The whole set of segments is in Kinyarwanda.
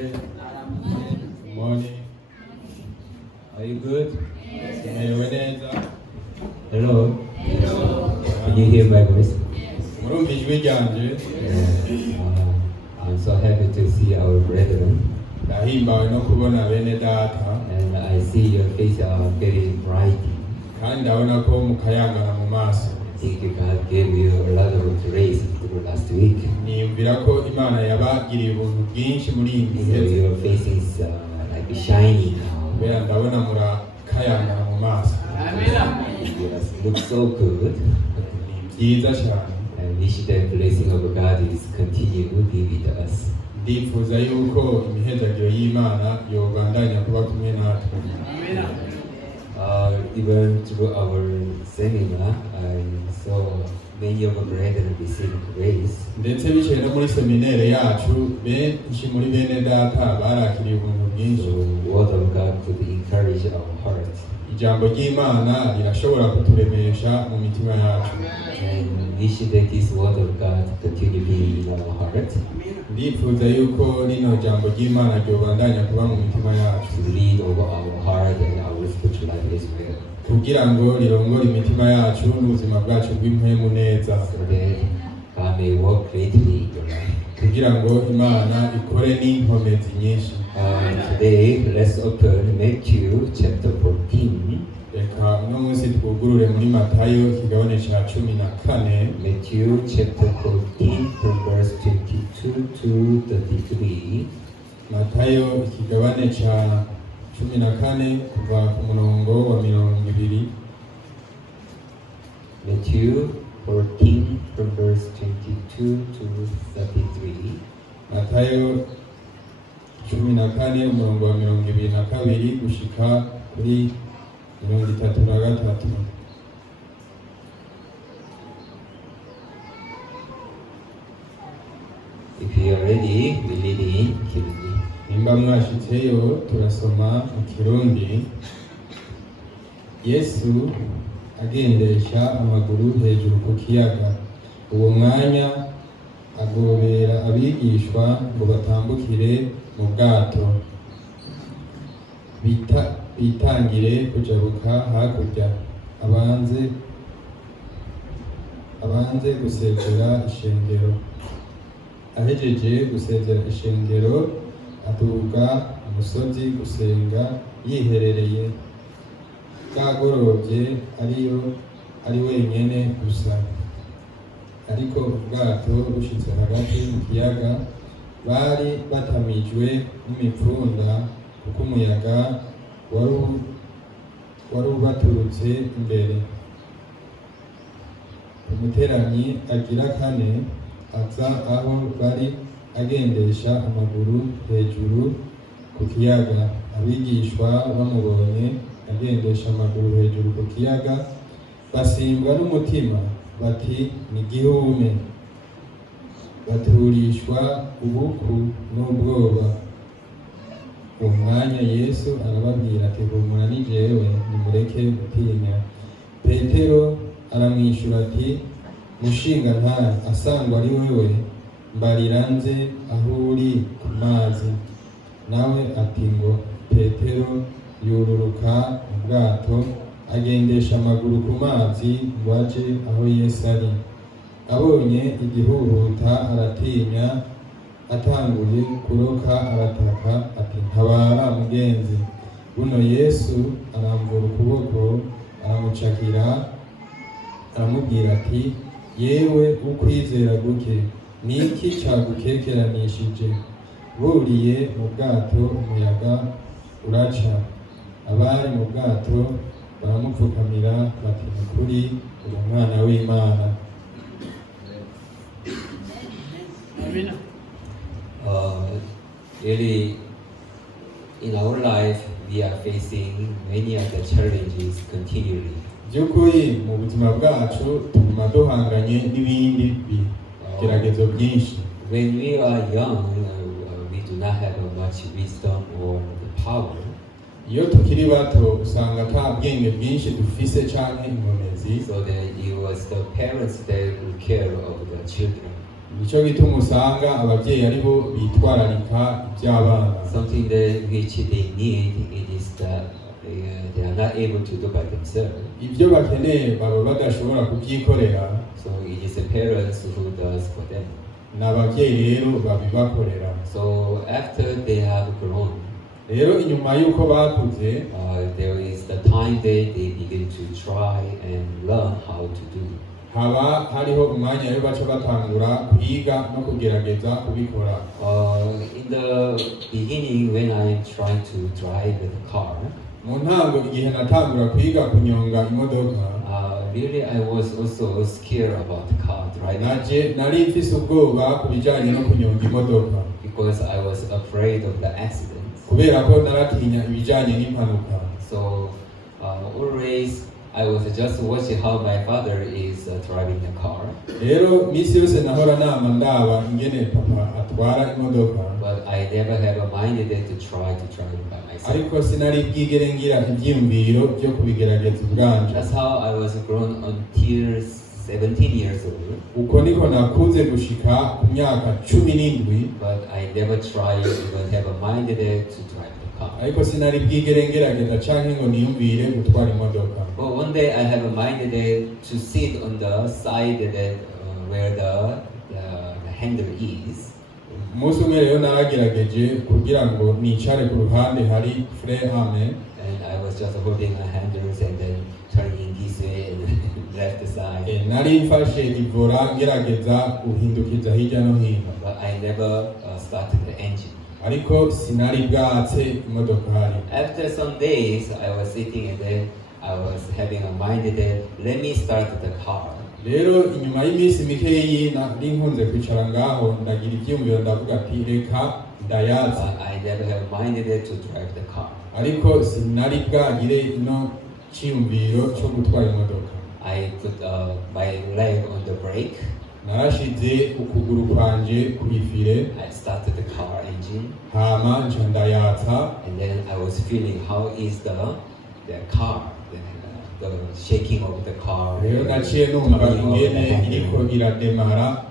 Good morning. Are you good? Yes. Hello. Can you hear my voice? Murumva ijwi ryanje? I'm so happy to see our brethren, Ndahimbawe no kubona bene data, and I see your face are very bright. kandi ndabona ko mukayangana mu maso. I think God gave you a lot of grace through last week. Niyumvira ko Imana yabagiriye ubuntu bwinshi muri iyi So gihe. your face is like shining now. Kubera ndabona murakayangana mu maso. Yes, looks so good. Ni byiza cyane. I wish the blessing of God is continue to be with us. Ndifuza yuko imihezagiro y'Imana yobandanya kuba kumwe natwe. Even through our seminar, I saw many of our brethren receive grace. Ndetse biciye no muri seminere yacu benshi muri bene data barakiriye ubuntu bwinshi. So word of God could encourage our hearts. Ijambo ry'Imana rirashobora kuturemesha mu mitima yacu. And wish that this word of God continue to be in our heart, Ndifuza yuko rino jambo ry'Imana ryobandanya kuba mu mitima yacu, to lead over our heart and our spiritual life as well. kugira ngo rirongore imitima yacu n'ubuzima bwacu bw'impwemu neza, So that God may work greatly in your life. kugira ngo Imana ikore n'inkomezi nyinshi. Today, let's open Matthew chapter 14. Reka uno munsi twugurure muri Matayo ikigabane ca 14. Matthew chapter 14 from verse 22 to 33. Matayo ikigabane ca 14 kuva ku murongo wa 20. Matthew 14 from verse 22 to 33. Matayo 14 umurongo wa 22 gushika kuri 33. If you are ready, we read in Kirundi. Nimba mwashitseyo turasoma mu Kirundi. Yesu agendesha amaguru hejuru ku kiyaga. Uwo mwanya agobera abigishwa ngo batambukire mu bwato bitangire kujabuka hakurya, abanze gusezera ishengero. Ahejeje gusezera ishengero aduga umusozi gusenga yiherereye, bwagorovye ari wenyene gusa. Ariko ubwato bushitse hagati mu kiyaga, bari batamijwe n'imipfunda kuko umuyaga wari ubaturutse imbere. Umuteranyi agira kane aza aho bari agendesha amaguru hejuru ku kiyaga. Abigishwa bamubonye agendesha amaguru hejuru ku kiyaga basimbwa n'umutima bati ni gihume, baturishwa ubuku n'ubwoba. Uwo mwanya Yesu arababwira ati humura ni jewe, nimureke gutinya. Petero aramwishura ati mushinga ntahe, asangwa ari wewe mbarira nze aho uri ku mazi. Nawe ati ngo. Petero yururuka mu bwato agendesha amaguru ku mazi ngo aje aho Yesu ari. Abonye igihuhuta aratinya, atanguye kuroka arataka ati ntabara mugenzi. Buno Yesu aramvura ukuboko aramucakira aramubwira ati yewe ukwizera guke, niki cagukekeranishije? Buriye mu bwato umuyaga uraca. Abari mu bwato baramupfukamira bati ni kuri uri umwana w'Imana. Really, in our life, we are facing many of the challenges continually. By'ukuri mu buzima bwacu tuguma duhanganye n'ibindi bigeragezo byinshi. When we are young, we do not have much wisdom or the power. Iyo tukiri bato usanga nta bwenge bwinshi dufise canke inkomezi, So that it was the parents that will care of the children. nico gituma usanga abavyeyi aribo bitwararika iby'abana. Something that which they need, it is that they are not able to do by themselves. Ibyo bakeneye baba badashobora kubyikorera, So it is the parents who does for them. n'abavyeyi rero babibakorera. So after they have grown, Rero inyuma y'uko bakuze, there is the time that they begin to try and learn how to do. haba hariho umwanya rero baca batangura kwiga no kugerageza kubikora. In the beginning, when I'm trying to drive the car, Mu ntango igihe natangura kwiga kunyonga imodoka, really I was also scared about the car driving nari mfise ubwoba ku bijanye no kunyonga imodoka, because I was afraid of the accidents. kubera ko naratinya ibijanye n'impanuka. So always I was just watching how my father is driving the car, Rero misi yose nahora nama ndaba ingene papa atwara imodoka, but I never have a mind to try to drive it by myself. ariko sinari bwigere ngira ivyiyumviro vyo kubigerageza ubwanje. That's how I was grown until 17 years old, Uko niko nakuze gushika ku myaka 17, but I never tried even have a mind to drive the car. ariko sinari bwigere ngerageza canke ngo niyumvire gutwara imodoka. But one day I have a mind to sit on the side that where the handle is. Umunsi umwe rero naragerageje kugira ngo nicare ku ruhande hari frein à main, And I was just holding my handles and then turning this way and left side. nari mfashe ivora ngerageza guhindukiza hirya no hino, But I never started the engine. ariko sinari bwatse imodokari. After some days, I was sitting and then I was having a mind that let me start the car. Rero inyuma y'iminsi mikeyi nari nkunze kwicara ngaho ndagira ivyiyumviro ndavuga ati reka ndayatse, I never have minded to drive the car. ariko sinari bwagire ino ciyumviro cyo gutwara imodoka. I put my leg on the brake. Narashize ukuguru kwanje kw'ifire, I started the car engine, hama nca ndayatsa, and then I was feeling how is the car, the shaking of the car. rero naciye numva turning of the ingene handle. iriko irademara.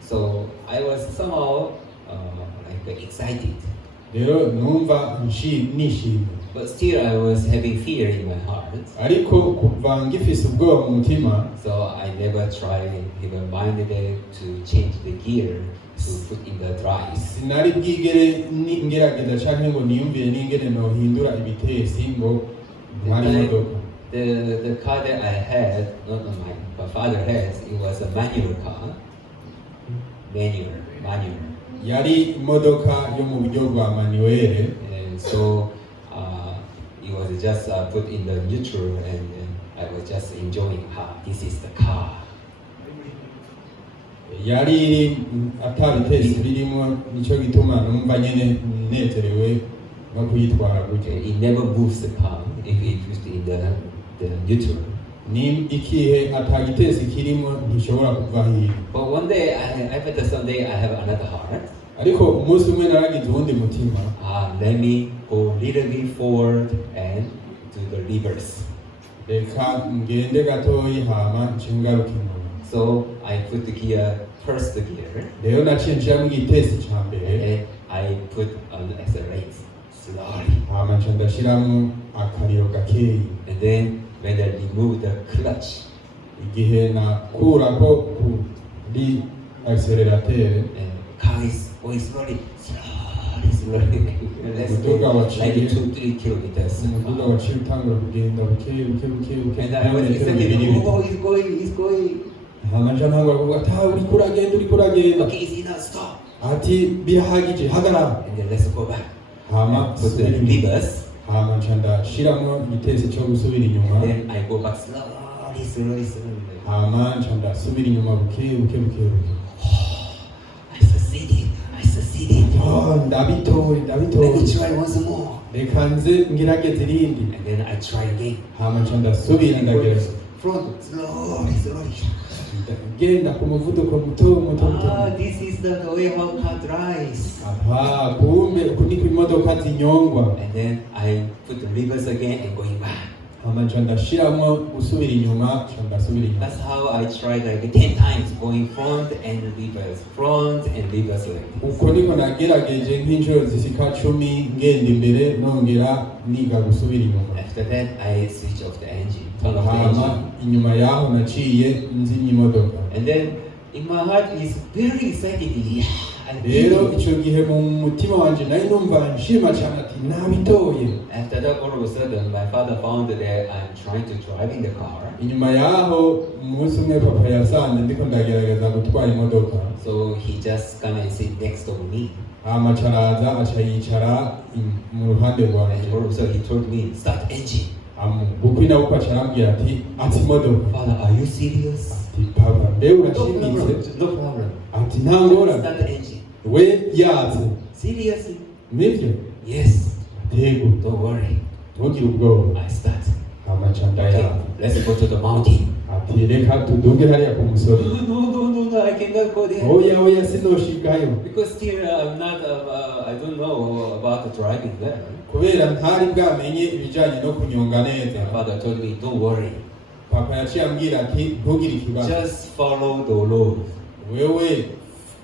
So I was somehow like excited, Rero numva nishimye, but still I was having fear in my heart. ariko kuva ngifise ubwoba mu mutima, So I never tried even minded to change the gear to put in the drive. sinari bwigere ngerageza canke ngo niyumvire n'ingene nohindura ibitesi ngo ntware imodoka. The car that I had, not my father has, it was a manual car. Manual. Yari imodoka yo mu buryo bwa manuelle, And so it was just put in the neutral, and I was just enjoying. This is the car. yari atabitesi birimo, nico gituma numva nyene nezerewe no kuyitwara gutyo. It never moves the car if it is in the neutral. Ni ikihe atagitesi kirimo ntishobora kuva hino. But one day, after the Sunday, I have another heart. Ariko umunsi umwe naragize uwundi mutima, Let me go little bit forward and do the reverse. reka ngende gatoyi hama nce ngaruka inyuma. So I put the gear, first the gear, Rero naciye nshiramo igitesi ca and mbere, then I put on the accelerate slowly. hama nca ndashiramo akariro gakeyi. And then when I remove the clutch, Igihe nakurako kuri accelerateur, and car is going slowly. Let's go like 2-3 kilometers. umuduga waciye utangura kugenda buke buke And I was expecting, oh, it's going. hama nca ntangura kuvuga ati uriko uragenda. Okay, it's enough, stop. Ati birahagije hagarara. And then let's go back. Hama Put the subira inyuma. reverse. Hama nca ndashiramo igitesi cyo gusubira inyuma, Then I go back slowly. hama nca ndasubira inyuma buke buke. I succeeded. Ndabitoye. Let me try once more. Reka nze ngerageze irindi. And then I try again. Hama nca ndasubira ndagerageza. Front, slowly. Genda ku muvuduko muto. This is the way how car drives. Aha, kumbe uku niko imodoka zinyongwa. And then I put the reverse again and going back. nca ndashiramo gusubira inyuma nca ndasubira inyuma. That's how I tried like 10 times going front and reverse like this. Uko niko nagerageje nk'inshuro zisika 10 ngenda imbere nongera niga gusubira inyuma. After that I switch off the engine, turn off the engine. Inyuma yaho naciye nzimya imodoka. And then in my heart is very excited. Yeah. Rero icyo gihe mu mutima wanje nari numva nshima cyane ati nabitoye. After that, all of a sudden, my father found that I'm trying to drive in the car. Inyuma yaho umunsi umwe papa yasanze ndiko ndagerageza gutwara imodoka. So he just come and sit next to me. Amacaraza aca yicara mu ruhande rwanjye. And all of a sudden he told me, start engine. Bukwi nawe acarambwira ati imodoka. Father, are you serious? Ati papa mbe urashimitse? No problem. Ati nta ngorane. Start the engine. We yaze. Seriously? Nibyo? Yes. Yego. Don't worry. Ntugire ubwoba. I start. Amacanda Okay, yawe. let's go to the mountain. Ati reka tuduge hariya ku musozi. No, I cannot go there. Oya sinoshikayo. Because still I'm not, I don't know about the driving there. Kubera ntari bwamenye ibijyanye no kunyonga neza. My father told me, don't worry. Papa yaciye ambwira ati ntugire ikibazo. Just follow the law. Wewe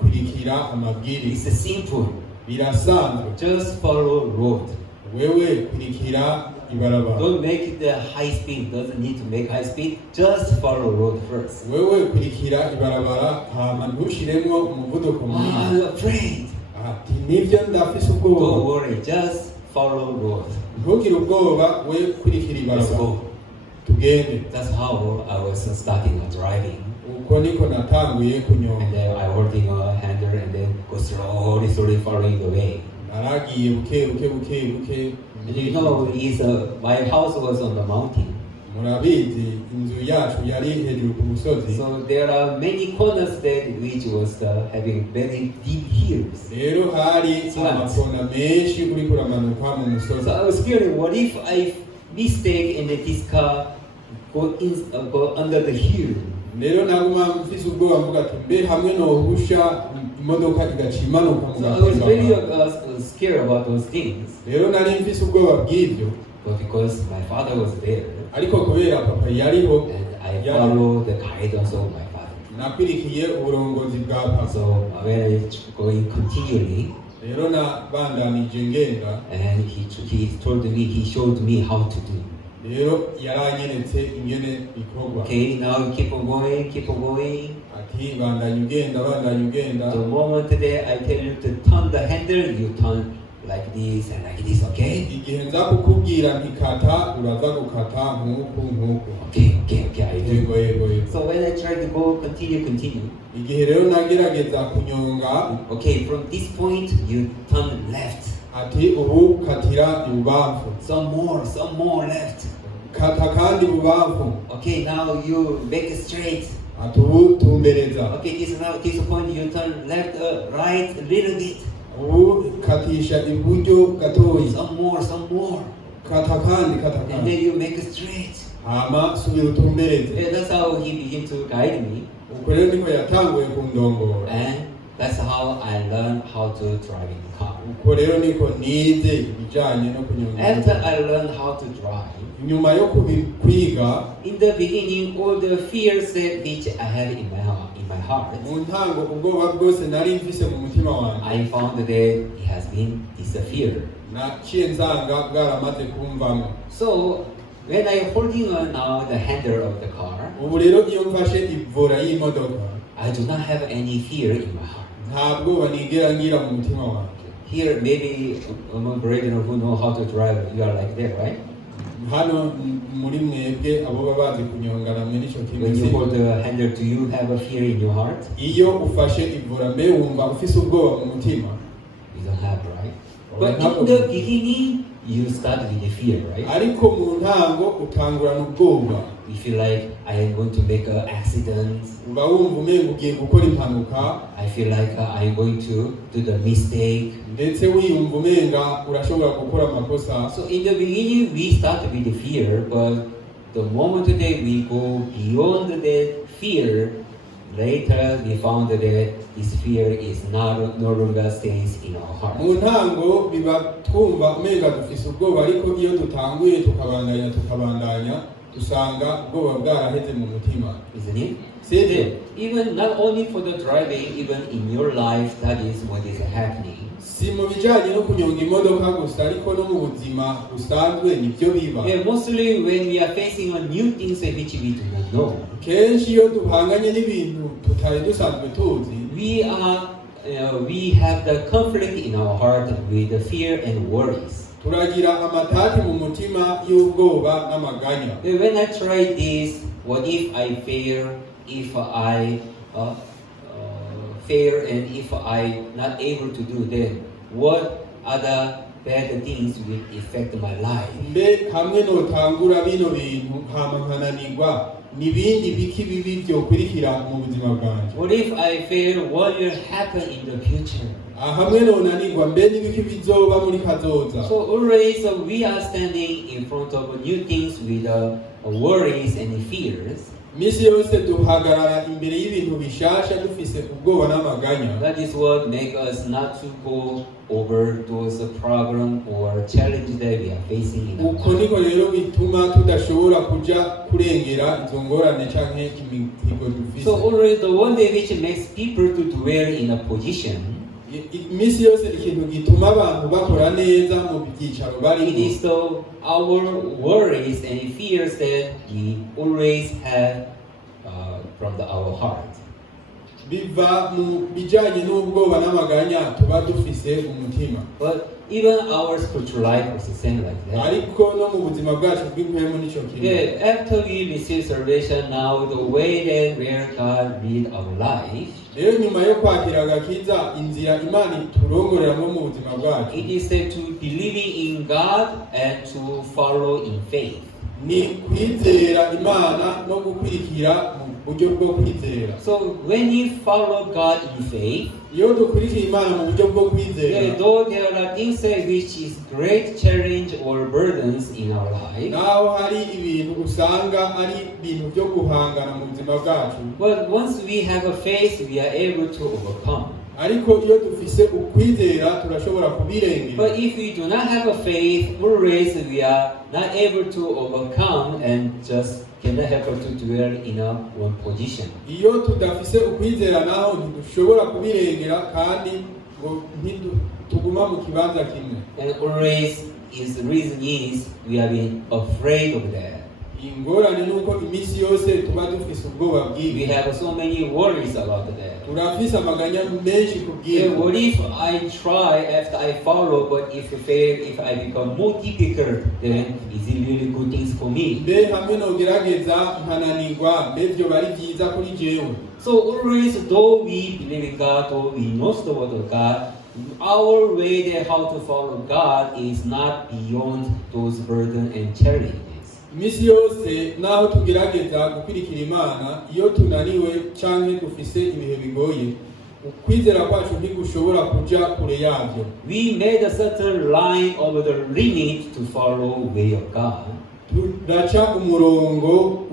kurikira amabwiriza. It's simple. Birasanzwe. Just follow road. Wewe kurikira ibarabara. Don't make the high speed. Doesn't need to make high speed. Just follow road first. Wewe kurikira ibarabara hama ntushiremo umuvuduko munini. I'm afraid. Ati nibyo ndafise ubwoba. Don't worry. Just follow road. Ntugire ubwoba, we kurikira Let's ibarabara. go. Tugende. That's how I was starting driving. Uko niko natanguye kunyonga. And then I holding a handle and then go slowly following the way. Naragiye buke. And you know, my house was on the mountain. Murabizi inzu yacu yari hejuru ku musozi. So there are many corners there which was having very deep hills. Rero hari amakona menshi uri kuramanuka mu musozi. So I was fearing, what if I mistake and this car go under the hill? Rero naguma mfise ubwoba mvuga ati mbe hamwe nohusha imodoka igacimanuka mu So I was very gatemba. scared about those things. Rero nari mfise ubwoba bw'ibyo. But because my father was there, Ariko kubera papa yariho, and I followed the guidance of my father. nakwirikiye uburongozi bwa papa. So when I going continually, Rero nabandanije ngenda. and he told me, he showed me how to do. Rero yaranyeretse ingene bikorwa. Okay, now keep on going. Ati bandanya ugenda. The moment that I tell you to turn the handle, you turn like this and like this, okay? Igihe nza kukubwira ntikata uraza gukata nkuku. Okay, I do. Yego. So when I try to go, continue. Igihe rero nagerageza kunyonga, Okay, from this point, you turn left. ati ubu katira ibubamfu. Some more left. Kata kandi ibubamfu. Okay, now you make it straight. Ati ubu tumbereza. Okay, this point you turn left, right, a little bit. Ubu katisha iburyo gatoyi. Some more. Kata kandi. And then you make it straight. Hama subira utumbereze. Yeah, that's how he began to guide me. Uko rero niko yatanguye kundongora. And that's how I learned how to drive in the car. Uko rero niko nize ibijanye no kunyonga. After I learned how to drive, Nyuma yo kwiga, in the beginning, all the fears which I had in my heart, mu ntango ubwoba bwose nari mfise mu mutima wanjye. I found that it has been disappeared. Naciye nsanga bwaramaze kumvamo. So when I holding on now the handle of the car, Ubu rero iyo mfashe ivura y'imodoka, I do not have any fear in my heart. nta bwoba nigera ngira mu mutima wanjye. Here, maybe among brethren who know how to drive, you are like that, right? Hano muri mwebwe abo baba bazi kunyonga namwe nico When you hold kimwe. the handle, do you have a fear in your heart? Iyo ufashe ivura mbe wumva ufise ubwoba mu mutima. You don't have, right? But in the beginning, you start with the fear, right? Ariko mu ntango utangurana ubwoba. You feel like I am going to make an accident. Uba wumva umenga ugiye gukora impanuka. I feel like I am going to do the mistake. Ndetse wiyumva umenga urashobora gukora amakosa. So in the beginning, we start with the fear, but the moment that we go beyond that fear, later we found that this fear is no longer stays in our heart. Mu ntango biba twumva umenga dufise ubwoba, ariko iyo dutanguye tukabandanya dusanga ubwoba bwaraheze mu mutima. Isn't it? Sivyo? Even not only for the driving, even in your life, that is what is happening. Si mu bijanye no kunyonga imodoka gusa, ariko no mu buzima busanzwe nivyo biba. Yeah, mostly when we are facing on new things which we do not know. Kenshi iyo duhanganye n'ibintu tutari dusanzwe tuzi, we have the conflict in our heart with the fear and worries. turagira amatati mu mutima y'ubwoba n'amaganya. When I try this, what if I fail? If I fail and if I not able to do, then what other bad things will affect my life? Mbe hamwe notangura bino bintu hama nkananirwa, nibindi biki bibi byokurikira mu buzima bwanje? What if I fail? What will happen in the future? Hamwe nonanirwa, mbe nibiki bizoba muri kazoza? So always we are standing in front of new things with worries and fears. Misi yose duhagarara imbere y'ibintu bishasha dufise ubwoba n'amaganya. That is what make us not to go over those problem or challenges that we are facing in our Uko niko rero bituma tudashobora kuja kurengera izo ngorane canke imihigo dufise. So already the one day which makes people to dwell in a position, Misi yose ikintu gituma abantu bakora neza mu byicaro it barimo. is our worries and fears that we always have from our heart. Biva mu bijanye n'ubwoba n'amaganya tuba dufise mu mutima. But even our spiritual life is the same like that. Ariko no mu buzima bwacu bw'impwemu nico kimwe. Yeah, after we receive salvation, now the way that where God lead our life, Rero nyuma yo kwakira agakiza, inzira Imana iturongoreramo mu buzima bwacu it is to believing in God and to follow in faith. ni kwizera Imana no gukurikira mu buryo bwo kwizera. So when you follow God in faith, Iyo dukurikira Imana mu buryo bwo kwizera, though there are things which is great challenge or burdens in our life, naho hari ibintu usanga ari ibintu byo guhangana mu buzima bwacu, but once we have a faith, we are able to overcome. ariko iyo dufise ukwizera turashobora kubirengera. But if we do not have a faith, always we are not able to overcome and just cannot help to dwell in a one position. Iyo tudafise ukwizera naho ntidushobora kubirengera, kandi ngo tuguma mu kibanza kimwe. And always the reason is we are being afraid of that. Ingorane nuko imisi yose tuba dufise ubwoba We bw'ibi. have so many worries about that. Turafise amaganya menshi kubw'ibi. What if I try after I follow, but if I fail, if I become more difficult, then is it really good things for me? Mbe hamwe nogerageza nkananirwa, mbe vyoba ari vyiza kuri jewe. So always, though we believe in God, though we know the word of God, our way that how to follow God is not beyond those burdens and challenges. Imisi yose naho tugerageza gukurikira Imana, iyo tunaniwe canke dufise ibihe bigoye, ukwizera kwacu ntigushobora kuja kure yavyo. We made a certain line over the limit to follow way of God. Turaca umurongo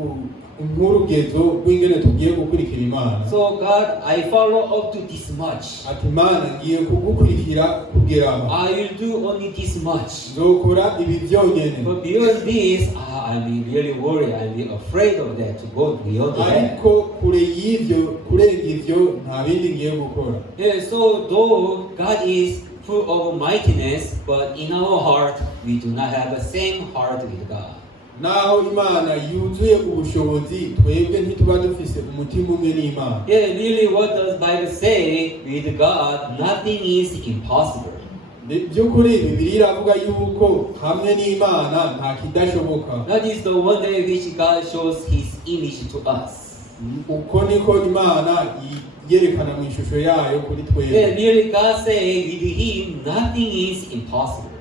nk'urugezo rw'ingene tugiye gukurikira Imana. So God, I follow up to this much. Ati Mana, ngiye kugukurikira kugera aho. I will do only this much. Nzokora ibi vyonyene. But beyond this, I'm really worried. I'm afraid of that to go beyond that. Ariko kure y'ivyo, kurenga ivyo, nta bindi ngiye gukora. Yeah, so though God is full of mightiness, but in our heart we do not have the same heart with God. Naho Imana yuzuye ubushobozi, twebwe ntituba dufise umutima umwe n'Imana. Yeah, really, what does Bible say? With God, nothing is impossible. By'ukuri Bibiliya iravuga yuko hamwe n'Imana nta kidashoboka. That is the one day which God shows His image to us. Uko niko Imana yerekana mu ishusho yayo kuri twebwe. Yeah, really, God say with Him nothing is impossible.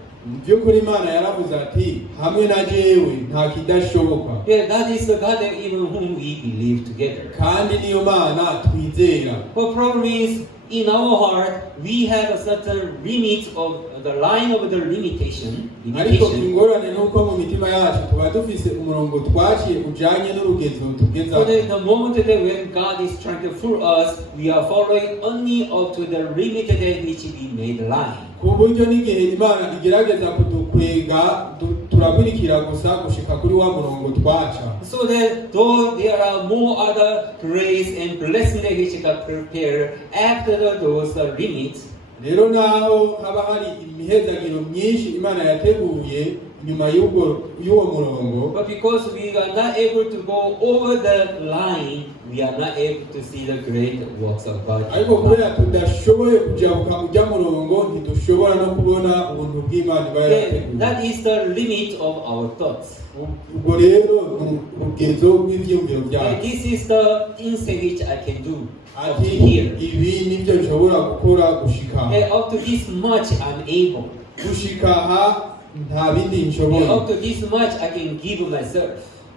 By'ukuri Imana yaravuze ati hamwe na jewe nta kidashoboka. Yeah, that is the God that even whom we believe together. Kandi niyo Mana twizera. But problem is, in our heart, we have a certain limit of the line of the limitation. ariko ingorane nuko mu mitima yacu tuba dufise umurongo twaciye ujanye n'urugezo tugeza. So that the moment that when God is trying to fool us, we are following only up to the limit that which we made line. ku buryo n'igihe Imana igerageza kudukwega turakurikira gusa gushika kuri wa murongo twaca. So that though there are more other grace and blessing that which God prepared after those limits, rero naho haba hari imihezagiro myinshi Imana yateguye nyuma y'uwo murongo, but because we are not able to go over the line, we are not able to see the great works of God. ariko kubera tudashoboye kujabuka ujya murongo ntidushobora no kubona ubuntu bw'Imana bayarateguye. That is the limit of our thoughts. ubwo rero urugezo rw'ivyumviro byacu. This is the things which I can do up to ati here. ibi nibyo nshobora gukora gushika Up to this much I'm able. gushika aha nta bindi nshoboye. Up to this much I can give myself.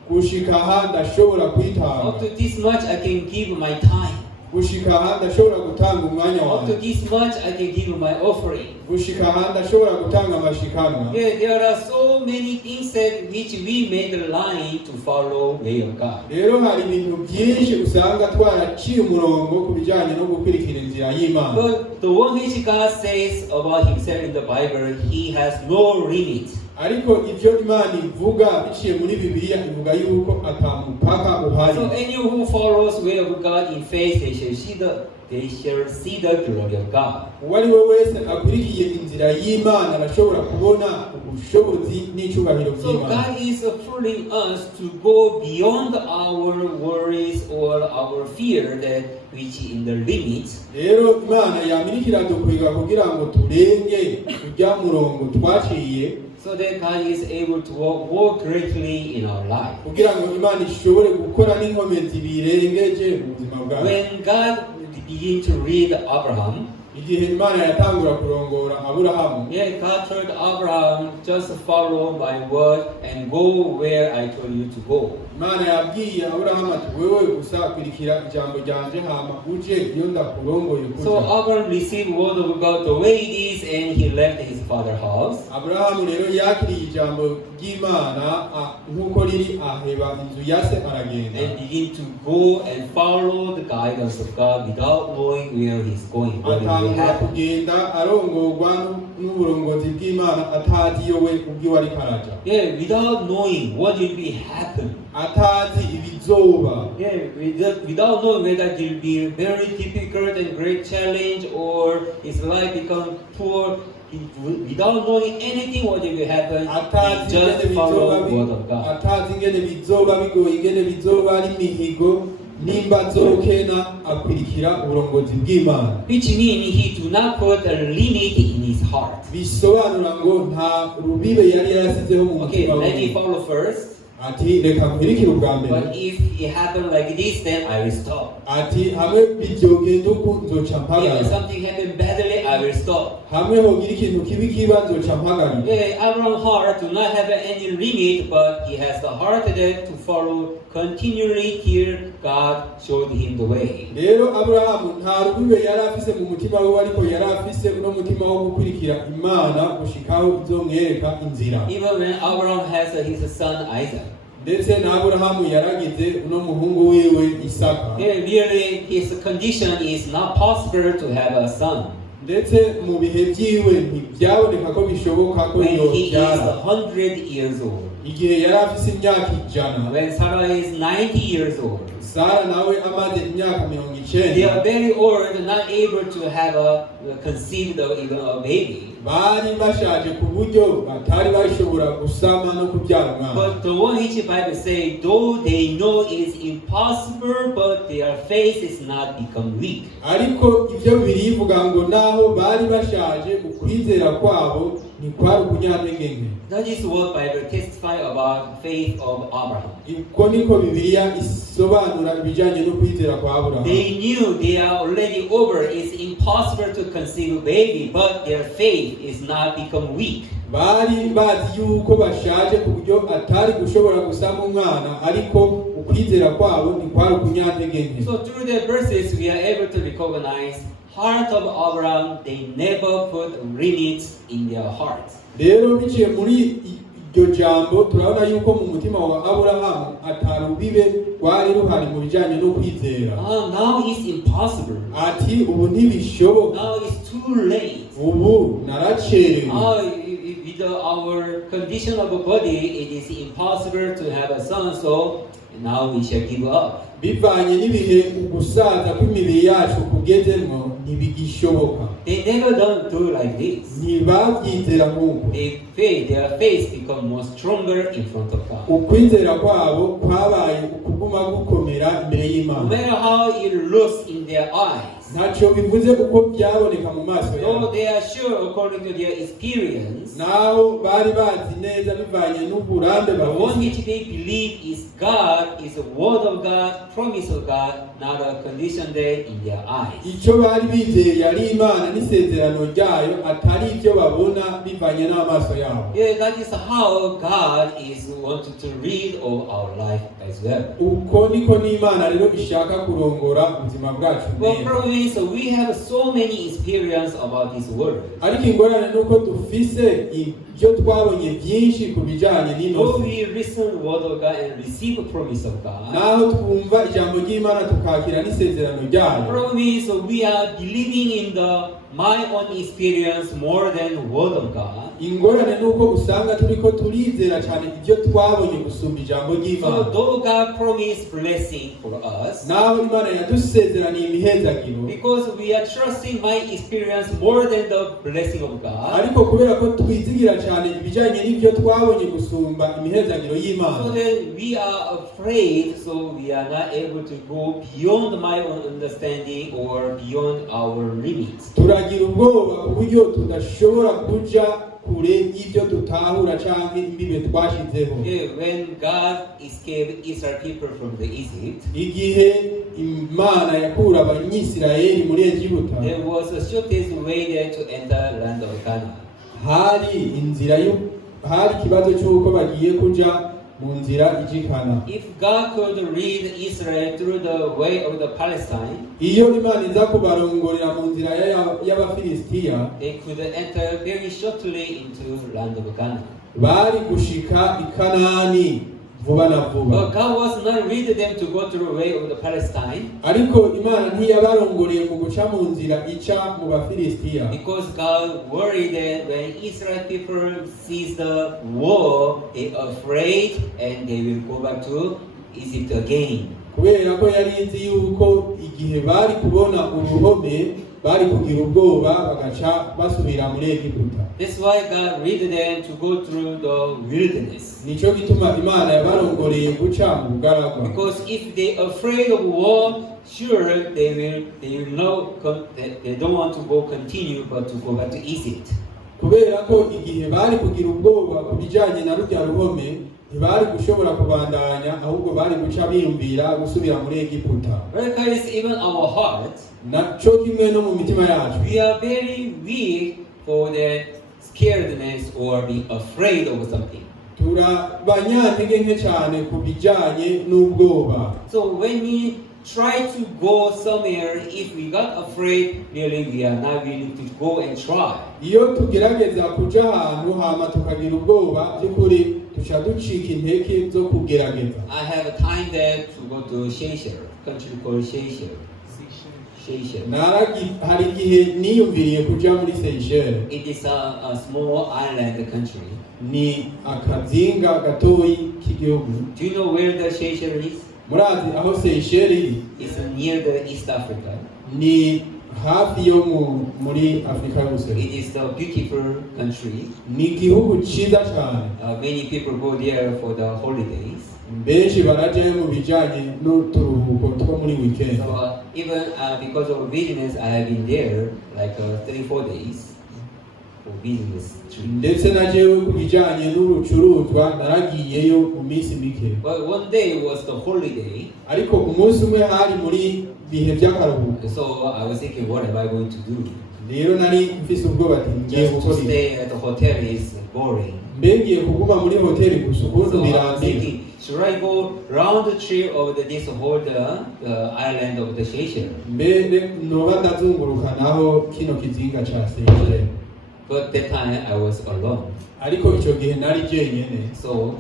gushika aha ndashobora Up kwitanga. to this much I can give my time. gushika aha ndashobora gutanga umwanya Up to wanjye. this much I can give my offering. gushika aha ndashobora gutanga amashikanwa. There are so many things that which we made the line to follow way of God. rero hari ibintu byinshi usanga twaraciye umurongo ku bijyanye no gukurikira inzira y'Imana. But the one which God says about himself in the Bible, he has no limit. ariko ibyo Imana ivuga biciye muri Bibiliya ivuga yuko atamupaka uhari. So anyone who follows way of God in faith, they shall see the glory of God. uwo ari we wese akurikiye inzira y'Imana arashobora kubona ubushobozi n'icyubahiro So by'Imana. God is fooling us to go beyond our worries or our fear that which in the limits. rero Imana yamirikira dukwega kugira ngo turenge kujya murongo twaciye, So that God is able to work greatly in our life. kugira ngo Imana ishobore gukora n'inkomezi birengeje mu buzima bwacu. When God began to read Abraham, igihe Imana yatangura kurongora Aburahamu, God told Abraham, just follow my word and go where I told you to go. Imana yabwiye Aburahamu ati wewe gusa kurikira ijambo ryanje hama uje iyo ndakurongoye So kuja. Abraham received word of God the way it is, and he left his father's house. Aburahamu rero yakiriye ijambo ry'Imana nk'uko riri aheba inzu ya se aragenda. And begin to go and follow the guidance of God without knowing where he's going. What will atangura happen. kugenda arongorwa n'uburongozi bw'Imana atazi iyo we ubwiwe ariko araja. Without knowing what will be happen. atazi ibizoba. Without knowing whether it will be very difficult and great challenge or his life become poor. Without knowing anything what will happen, he just follow the word of God. atazi ingene bizoba bigoye, ingene bizoba ari mihigo nimba zokena akurikira uburongozi bw'Imana. Which means he do not put a limit in his heart. bisobanura ngo nta rubibe yari yarasizeho mu Okay, mutima let me we. follow first. ati reka nkurikire ubwa mbere. But if it happen like this, then I will stop. ati hamwe bivyogenda uku nzoca If mpagarara. something happen badly, I will stop. hamwe hogira ikintu kibi kiba nzoca mpagarara. Abraham's heart do not have any limit, but he has the heart that to follow continually till God showed him the way. rero Aburahamu nta rubibe yari afise mu mutima we, ariko yari afise uno mutima wo gukurikira Imana gushikaho izomwereka inzira. Even when Abraham has his son Isaac. ndetse na Aburahamu yaragize uno muhungu wiwe Isaka. Really, his condition is not possible to have a son. ndetse mu bihe byiwe ntibyaboneka ko bishoboka ko When he is yobyara. 100 years old. igihe yari afise imyaka 100, When Sarah is 90 years old. Sara nawe amaze imyaka They are 90, very old, not able to have conceived even a baby. bari bashaje ku buryo batari bashobora gusama no kubyara umwana. But the one which the Bible say, though they know it is impossible, but their faith is not become weak. ariko ibyo birivuga ngo naho bari bashaje ukwizera kwabo ntikwari ukunyantege nke. That is what Bible testify about faith of Abraham. uko niko Bibiliya isobanura ibijyanye no kwizera kwa Aburahamu. They knew they are already over. It's impossible to conceive a baby, but their faith is not become weak. bari bazi yuko bashaje ku buryo atari gushobora gusama umwana, ariko ukwizera kwabo ntikwari ukunyantege nke. So through the verses, we are able to recognize heart of Abraham, they never put limits in their hearts. rero biciye muri iryo jambo turabona yuko mu mutima wa Aburahamu atarubibe rwari ruhari mu bijyanye no kwizera. Now it's impossible. Ati ubu ntibishoboka. Now it's too late. Ubu naracerewe. With our condition of a body, it is impossible to have a son, so now we shall give up. Bivanye n'ibihe ugusaza kw'imibiri yacu kugezemo ntibigishoboka. They never don't do like this. Ntibabyizera nk'uko. Their faith become more stronger in front of God. Ukwizera kwabo kwabaye ukuguma gukomera imbere y'Imana. No matter how it looks in their eyes. Ntacyo bivuze uko byaboneka mu maso yabo. Though they are sure according to their experience. Naho bari bazi neza bivanye n'uburambe The one bafite. which they believe is God, is the word of God, promise of God, not a condition there in their eyes. Icyo bari bizeye yari Imana n'isezerano ryayo atari ibyo babona bivanye n'amaso yabo. Yeah, that is how God is wanting to read of our life as well. Uko niko n'Imana rero ishaka kurongora ubuzima bwacu neza. So we have so many experience about this word. Ariko ingorane nuko dufise ibyo twabonye byinshi ku bijyanye n'ino. Though we listen the word of God and receive a promise of God. Naho twumva ijambo ry'Imana tukakira n'isezerano ryayo. Promise, we are believing in my own experience more than word of God. Ingorane nuko usanga turiko turizera cyane ibyo twabonye gusumba ijambo ry'Imana. So though God promised blessing for us. Naho Imana yadusezeraniye imihezagiro. Because we are trusting my experience more than the blessing of God. Ariko kubera ko twizigira cyane ibijyanye n'ibyo twabonye gusumba imihezagiro y'Imana. So then we are afraid, so we are not able to go beyond my own understanding or beyond our limits. Turagira ubwoba ku buryo tudashobora kuja kure y'ibyo tutahura cyangwa imbibe twashizeho. When God escaped Israel people from the Egypt, igihe Imana yakura abanyisirayeli muri Egiputa, there was a shortest way there to enter land of Canaan. hari ikibazo cy'uko bagiye kuja mu nzira ijikana. If God could lead Israel through the way of the Palestine, iyo Imana iza kubarongorera mu nzira y'Abafilisitiya, they could enter very shortly into land of Canaan. bari gushika i Kanani vuba na vuba. But God was not leading them to go through the way of the Palestine. Ariko Imana ntiyabarongoreye mu guca mu nzira ica mu Bafilisitiya. Because God worried that when Israel people sees the war, they are afraid and they will go back to Egypt again. Kubera ko yari izi yuko igihe bari kubona uruhome bari kugira ubwoba bagaca basubira muri Egiputa. That's why God led them to go through the wilderness. Nico gituma Imana yabarongoreye guca mu bugaragwa. Because if they are afraid of war, sure they don't want to go continue but to go back to Egypt. Kubera ko igihe bari kugira ubwoba ku bijyanye na rujya ruhome ntibari gushobora kubandanya ahubwo bari guca biyumvira gusubira muri Egiputa. Because even our hearts, naco kimwe no mu mitima yacu, we are very weak for the scaredness or being afraid of something. Turabanyantege nke cyane ku bijyanye n'ubwoba. So when we try to go somewhere, if we got afraid, really we are not willing to go and try. Iyo tugerageza kuja ahantu hama tukagira ubwoba by'ukuri tuca ducika intege zo kugerageza. I have a time there to go to Seychelles, country called Seychelles. Hari igihe niyumviriye kuja muri Seychelles. It is a small island country. Ni akazinga gatoyi k'igihugu. Do you know where the Seychelles is? Murazi aho Seychelles iri? It's near the East Africa. Ni hafi yo muri Afrika y'Ubuseruko. It is a beautiful country. Ni igihugu ciza cyane. Many people go there for the holidays. Benshi barajayo mu bijanye n'uturuhuko two muri weekend. So even because of business, I have been there like 3-4 days for business trip. Ndetse najewe ku bijanye n'urucuruzwa naragiyeyo mu minsi mike. Well, one day was the holiday. Ariko umunsi umwe hari muri bihe by'akaruhuko. So I was thinking, what am I going to do? Rero nari mfise ubwoba ati ngiye Just to gukora stay at the hotel is boring. mbengiye kuguma muri hoteli gusa ubundi So I was birambiwe. thinking, should I go round the trip of this whole island of the Seychelles? Mbe noba ndazunguruka naho kino kizinga ca Seychelles. But that time I was alone. Ariko ico gihe nari jenyene. So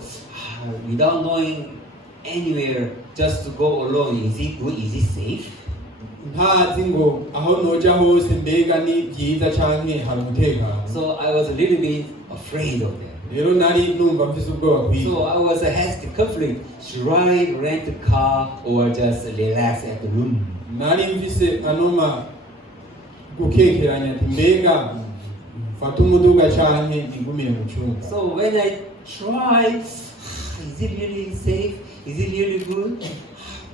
without knowing anywhere, just to go alone, is it good? Is it safe? Ntazi ngo aho noja hose mbega ni byiza canke hari umutekano. So I was a little bit afraid of that. Rero nari numva mfise ubwoba bwiza. So I was a hasty conflict. Should I rent a car or just relax at the room? Nari mfise anoma gukekeranya ati mbega fata umuduga canke nigumire mu cyumba. So when I tried, is it really safe? Is it really good?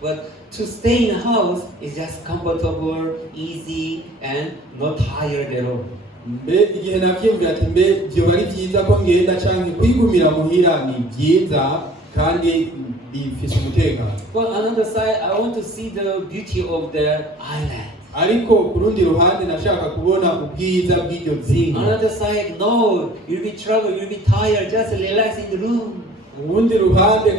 But to stay in a house is just comfortable, easy, and not tired at all. Mbe igihe navyumvira ati mbe vyoba ari vyiza ko ngenda canke kwigumira muhira ni vyiza kandi bifise umutekano. But on another side, I want to see the beauty of the island. Ariko ku rundi ruhande nashaka kubona ubwiza bw'iryo zinga. Another side, no, you'll be troubled, you'll be tired, just relax in the room. Urundi ruhande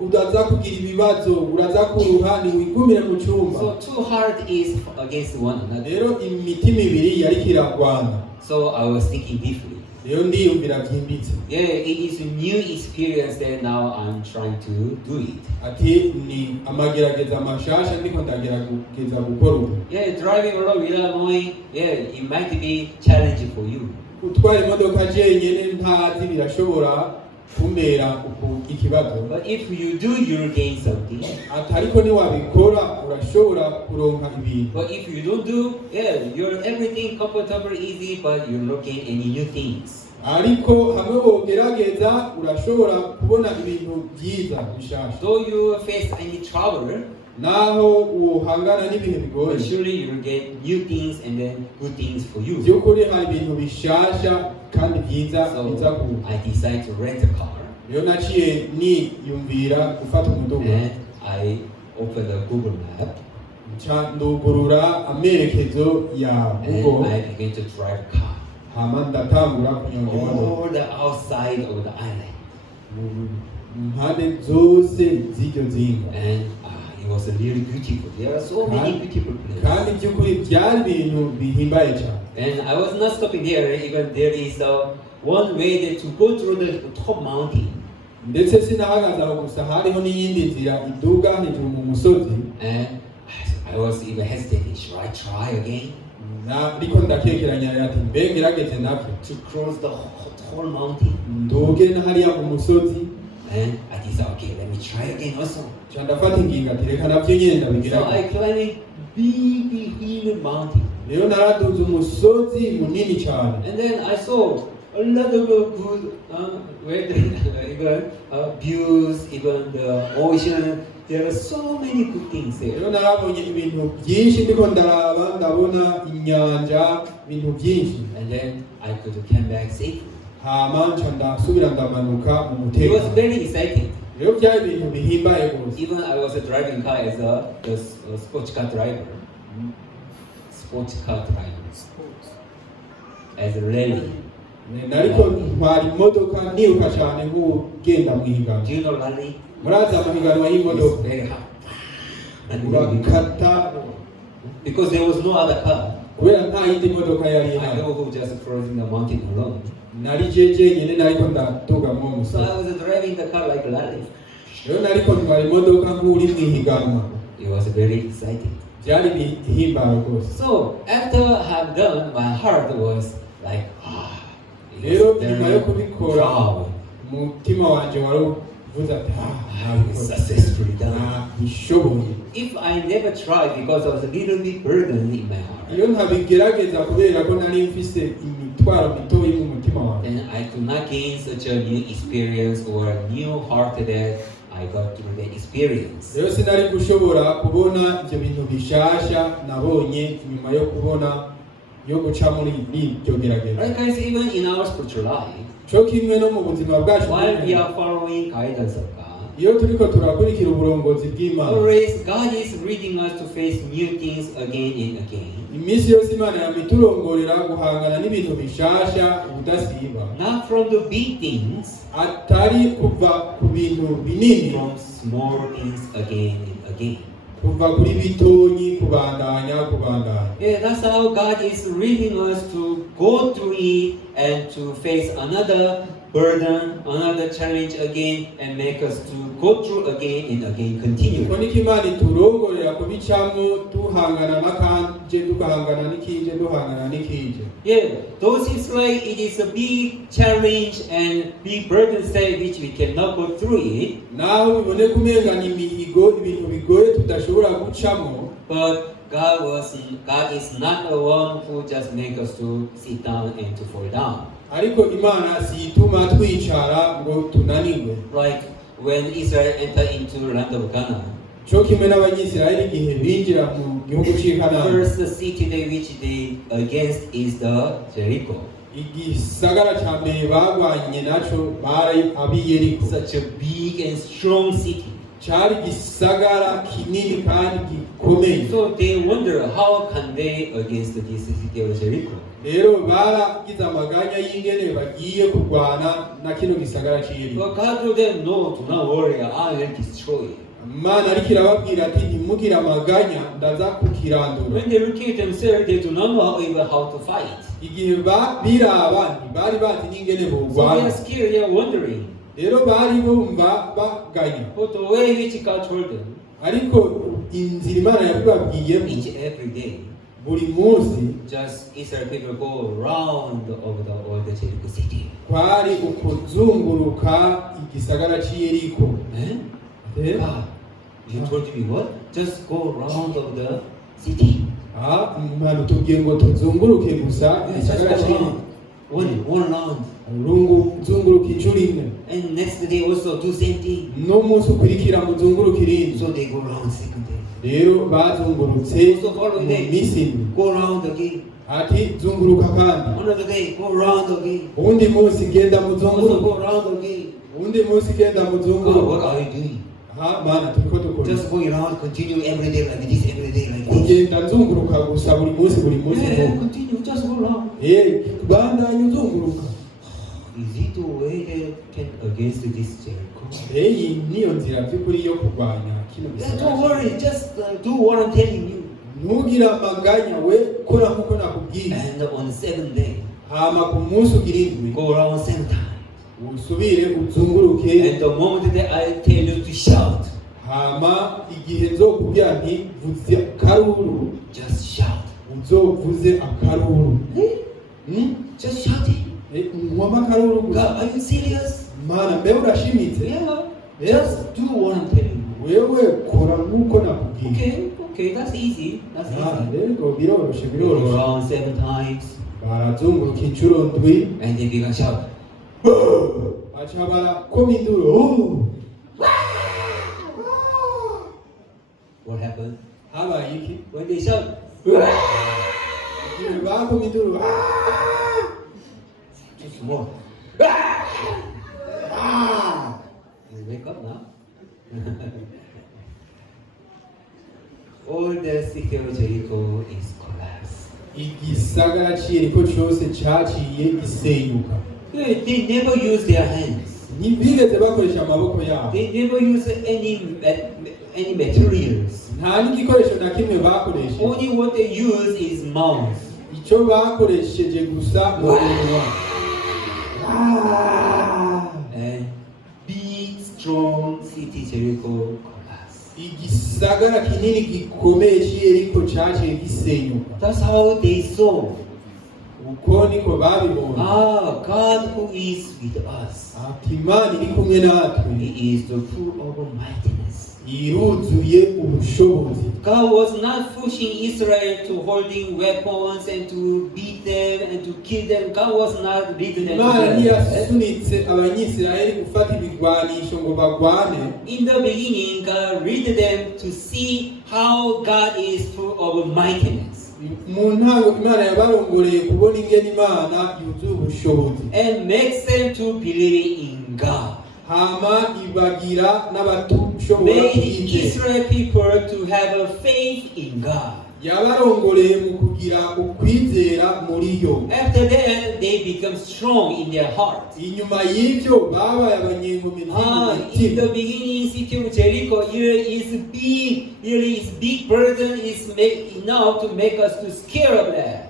uraza kugira ibibazo, uraza kuruha ni wigumire mu cyumba. So two hearts is against one another. Rero imitima ibiri yari kiragwana. So I was thinking deeply. Rero ndiyumvira byimbitse. Yeah, it is a new experience that now I'm trying to do it. Ati ni amagerageza mashasha ndiko ndagerageza gukora ubu. Yeah, driving alone without knowing, yeah, it might be challenging for you. Gutwara imodoka jenyene ntazi birashobora kumbera ikibazo. But if you do, you'll gain something. Atariko ni wabikora urashobora kuronka ibintu. But if you don't do, yeah, you're everything comfortable, easy, but you're not getting any new things. Ariko hamwe wogerageza urashobora kubona ibintu byiza bishasha. Though you face any trouble, naho uhangana n'ibihe bigoye, but surely you'll get new things and then good things for you. by'ukuri hari ibintu bishasha kandi byiza biza ku. I decided to rent a car. Rero naciye niyumvira gufata umuduga. And I opened the Google Map. Ndugurura amerekezo ya Google. And I began to drive a car. Hama ndatangura kunyonga imodoka. All the outside of the island. Impande zose z'iryo zinga. And it was really beautiful. There are so many beautiful places. Kandi by'ukuri byari ibintu bihimbaye cyane. And I was not stopping there. Even there is one way that to go through the top mountain. Ndetse sinahagaze aho gusa hariho n'iyindi nzira iduga hejuru mu musozi. And I was even hesitating. Should I try again? Ariko ndakekeranya ati mbe ngerageze nabyo. To cross the whole mountain. Ndoge na hariya mu musozi. And I decided, okay, let me try again also. Ndafata ingingo ati reka nabyo nyine ndabigira. So I climbed big huge mountain. Rero naraduze umusozi munini cyane. And then I saw a lot of good weather, even views, even the ocean. There are so many good things there. Rero narabonye ibintu byinshi ndiko ndaraba, ndabona inyanja, ibintu byinshi. And then I could come back safely. Hama ndasubira ndamanuka mu mutekano. It was very exciting. Rero byari ibintu bihimbaye rwose. Even I was driving car as a sports car driver. Sports car driver. As a rally. Nariko ntwara imodoka niruka cyane nk'ugenda mu higanwa. Do you know rally? Muraza amahiganwa y'imodoka. Very hard. Urakata. Because there was no other car. Kubera nta yindi modoka yari I ihari. know who just crossing the mountain alone. Nari jeje nyine nariko ndatuga mu musozi. So I was driving the car like rally. Rero nariko ntwara imodoka nk'uri mu higanwa. It was very exciting. Byari bihimbaye rwose. So after I had done, my heart was like, rero nyuma yo kubikora umutima wanje wari uvuze ati successfully done. Bishoboye. If I never tried because I was a little bit burdened in my heart. Iyo ntabigerageza kubera ko nari mfise imitwaro mitoyi mu mutima wanjye. And I could not gain such a new experience or a new heart that I got through the experience. Rero sinari gushobora kubona ibyo bintu bishasha nabonye nyuma yo kubona yo guca muri iryo gerageza. Right guys, even in our spiritual life, cyo kimwe no mu buzima bwacu, while we are following guidance of God, iyo turiko turakurikira uburongozi bw'Imana, always God is leading us to face new things again and again. iminsi yose Imana yabiturongorera guhangana n'ibintu bishasha ubudasiba, Not from the big things, atari kuva ku bintu binini, from small things again and again. kuva kuri bitonyi kubandanya. Yeah, that's how God is leading us to go through it and to face another burden, another challenge again, and make us to go through again and again, continue. Uko niko Imana iturongorera kubicamo duhangana n'akanje, duhangana n'ikije. Yeah, those is like it is a big challenge and big burden state which we cannot go through it. Naho bibone kumenga ni imihigo, ibintu bigoye tudashobora gucamo, But God is not the one who just make us to sit down and to fall down. ariko Imana siyituma twicara ngo tunanirwe. Like when Israel entered into the land of Ghana, Cyo kimwe n'Abanyisirayeli igihe binjira mu gihugu cy'i the Kanani, first city they which they against is the Jericho. igisagara cya mbere bagwanye naco bari ab'i Yeriko. Such a big and strong city. Cyari igisagara kinini kandi gikomeye. So they wonder how can they against this city of Jericho. Rero baragize amaganya y'ingene bagiye kurwana na kino gisagara cy'i Yeriko. But God told them, no, do not worry, I will destroy it. Imana ariko irababwira ati ntimugire amaganya ndaza kukirandura. When they look at themselves, they do not know even how to fight. Igihe biraba ntibari bazi n'ingene So they bogwana. are scared, they are wondering. Rero bari bumva baganya, But the way which God told them, ariko inzira Imana yabibabwiyemo each every day, buri munsi just Israel people go around over the Jericho city. kwari ukuzunguruka igisagara cy'i Yeriko. God, you told me what? Just go around of the city. Imana tubwiye ngo tuzunguruke gusa Yeah, just igisagara go cy'i around. One round. zunguruka inshuro imwe, And next day also do same thing. n'umunsi ukurikira muzunguruka irindi. So they go around second day. Rero bazungurutse Also following mu day, minsi imwe, go around again. ati zunguruka kandi Another day, go around again. uwundi munsi genda Also muzunguruka, go around again. uwundi munsi genda God, what muzunguruka. are you doing? Mana turiko dukora Just going around, continue every day like this, every day like this. kugenda nzunguruka gusa buri munsi Yeah, continue, just go around. bandanye uzunguruka. Is it the way they can against this Jericho? Iyi niyo nzira by'ukuri yo kurwanya kino Yeah, gisagara. don't worry, just do what I'm telling you. Ntugire amaganya, we kora nkuko nakubwiye. And on the seventh day, Hama ku munsi ugira indwi go around 7 times. usubire uzunguruke. And the moment that I tell you to shout, Hama igihe nzokubwira nti vuze akaruru, just shout. uzovuze akaruru. Just shout it. Mwama akaruru God, gusa. are you serious? Mana mbe urashimitse? Yeah. Yes. Just do what I'm telling you. Wewe kora nkuko nakubwiye. Okay, that's easy. That's easy. Rero biroroshe Go biroroshe. around 7 times, Barazunguruka inshuro ndwi, and then they can shout. aca barakoma induru. What happened? Habaye iki? When they shout, Igihe bakoma induru, just more. You wake up now. All the city of Jericho is collapsed. igisagara cy'i Yeriko cyose cyaciye gisenyuka. They never use their hands. Ntibigeze bakoresha amaboko yabo. They never use any materials. Nta n'igikoresho na kimwe bakoresheje. Only what they use is mouth. Icyo bakoresheje gusa mu minwa. And big, strong city Jericho collapsed. Igisagara kinini gikomeye cy'i Yeriko cyaciye gisenyuka. That's how they saw. Uko niko babibonye. God who is with us. Ati Imana iri kumwe natwe. He is the full of mightiness. Iruzuye ubushobozi. God was not pushing Israel to holding weapons and to beat them and to kill them. God was not leading them Imana to that. ntiyasunitse Abanyisirayeli gufata ibigwanisho ngo bagwane. In the beginning, God led them to see how God is full of mightiness. Mu ntango Imana yabarongoreye kubona ingene Imana yuzuye ubushobozi. And makes them to believe in God. hama ibagira n'abatushobora made kwizera. Israel people to have a faith in God. Yabarongoreye mu kugira ukwizera muri yo. After that, they become strong in their heart. Inyuma y'ivyo babaye abanyengomezi mu In the mitima. beginning, city of Jericho, here is big burden is enough to make us to scared of that.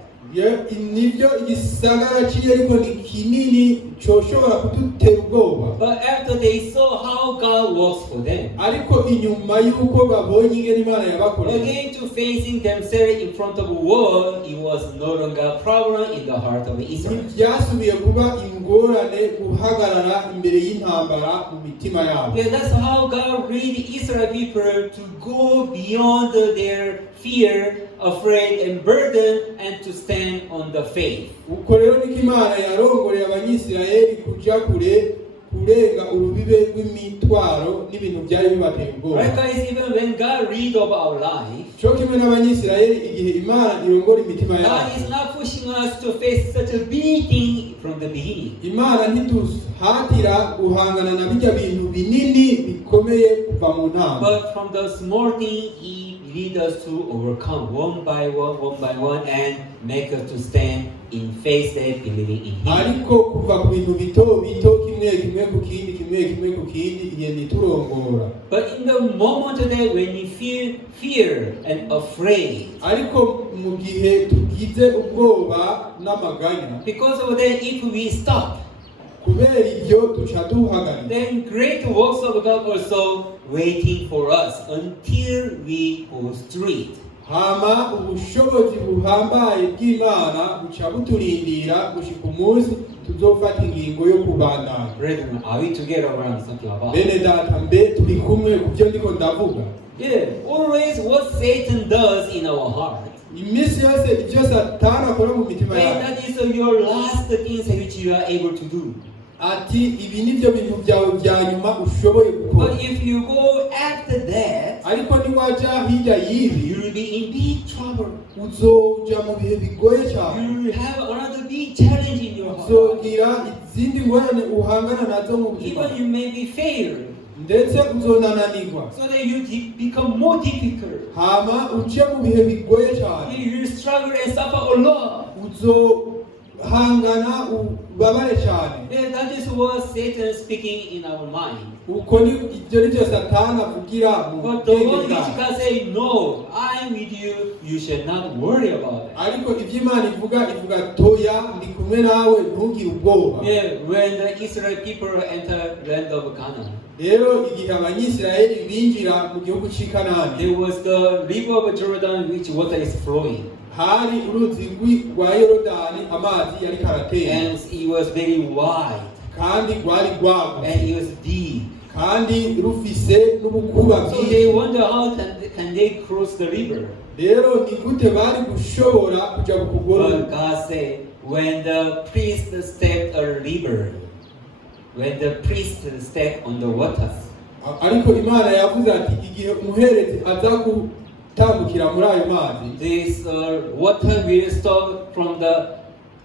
Nivyo igisagara cy'Yeriko ni kinini coshobora kudutera ubwoba. But after they saw how God works for them, Ariko inyuma y'uko babonye ingene Imana yabakoreye, again to facing themselves in front of a wall, it was no longer a problem in the heart of Israel. byasubiye kuba ingorane guhagarara imbere y'intambara mu mitima yabo. Yeah, that's how God lead Israel people to go beyond their fear, afraid, and burden, and to stand on the faith. Uko rero niko Imana yarongoreye abanyisirayeli kuja kurenga urubibe rw'imitwaro n'ibintu byari bibateye ubwoba. Right, guys, even when God read of our life, cyo kimwe n'abanyisirayeli igihe Imana irongora imitima God yabo, is not pushing us to face such a big thing from the beginning. Imana ntiduhatira guhangana na bijya bintu binini bikomeye kuva mu ntambwe, But from the small thing, He lead us to overcome one by one, and make us to stand in faith and believing in Him. ariko kuva ku bintu bito bito kimwe ku kindi igenda iturongora. But in the moment that when you feel fear and afraid, Ariko mu gihe tugize ubwoba n'amaganya, because of that, if we stop, kubera ibyo duca duhagarika, then great works of God also waiting for us until we go through it. hama ubushobozi buhambaye bw'Imana buca buturindira gushika umunsi tuzofata ingingo yo kubandanya. Brethren, are we together around something about? Bene data, mbe turi kumwe ku byo ndiko ndavuga? Yeah, always what Satan does in our heart. Iminsi yose ibyo Satani akora mu mitima And yacu, that is your last things which you are able to do. ati ibi nibyo bintu byawe bya nyuma ushoboye gukora. But if you go after that, Ariko niwaja hirya y'ibi, you will be in big trouble. uzoja mu bihe bigoye cyane, You will have another big challenge in your heart. uzogira izindi ngorane uhangana nazo mu buzima, Even you may be failed, ndetse uzonananirwa, so that you become more difficult. hama uce mu bihe bigoye cyane, You will struggle and suffer a lot. uzohangana ubabare cyane. Yeah, that is what Satan is speaking in our mind. Uko ni ibyo nibyo Satani avugira mu But the bwenge one which bwawe. can say, no, I am with you, you shall not worry about it. Ariko ibyo Imana ivuga toya, ndi kumwe nawe, ntugire ubwoba. Yeah, when the Israel people enter the land of Canaan, Rero igihe abanyisirayeli binjira mu gihugu cy'i Kanani, there was the river of Jordan which water is flowing. hari uruzi rwa Yorodani, amazi yari karatera, And it was very wide, kandi rwari rwagutse, and it was deep. kandi rufise n'ubukuba So they bwinshi. wonder how can they cross the river. Rero ni gute bari gushobora kuja But kukugorora? God said, when the priest stepped a river, when the priest stepped on the water, Ariko Imana yavuze ati igihe umuherezi aza gutambukira muri ayo mazi, this water will stop from the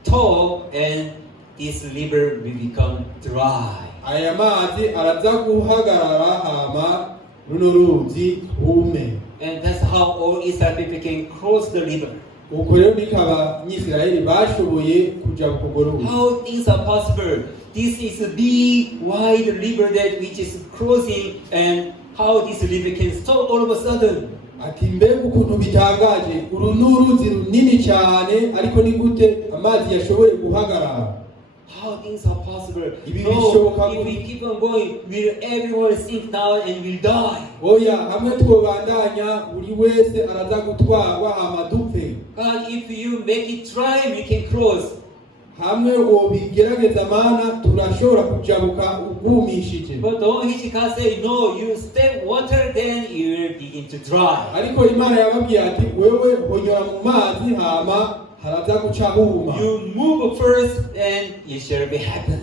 top, and this river will become dry. aya mazi araza guhagarara, hama runo ruzi rwume. And that's how all Israel people can cross the river. Uko rero niko abanyisirayeli bashoboye kuja kukugorora. How things are possible. This is a big, wide river that which is crossing, and how this river can stop all of a sudden. Ati mbega ukuntu bitangaje, uru ni uruzi runini cyane, ariko ni gute amazi yashoboye guhagarara? How things are possible. Ibi No, bishoboka if ko- we keep on going, will everyone sink down and will die. Oya, hamwe twobandanya buri wese araza gutwarwa hama dupfe. God, if you make it dry, we can cross. Hamwe wobigerageza mana turashobora kujabuka ugumishije. But the one which can say, no, you step water, then you will begin to dry. Ariko Imana yababwiye ati wewe honyora mu mazi hama haraza guca huma. You move first, and it shall be happen.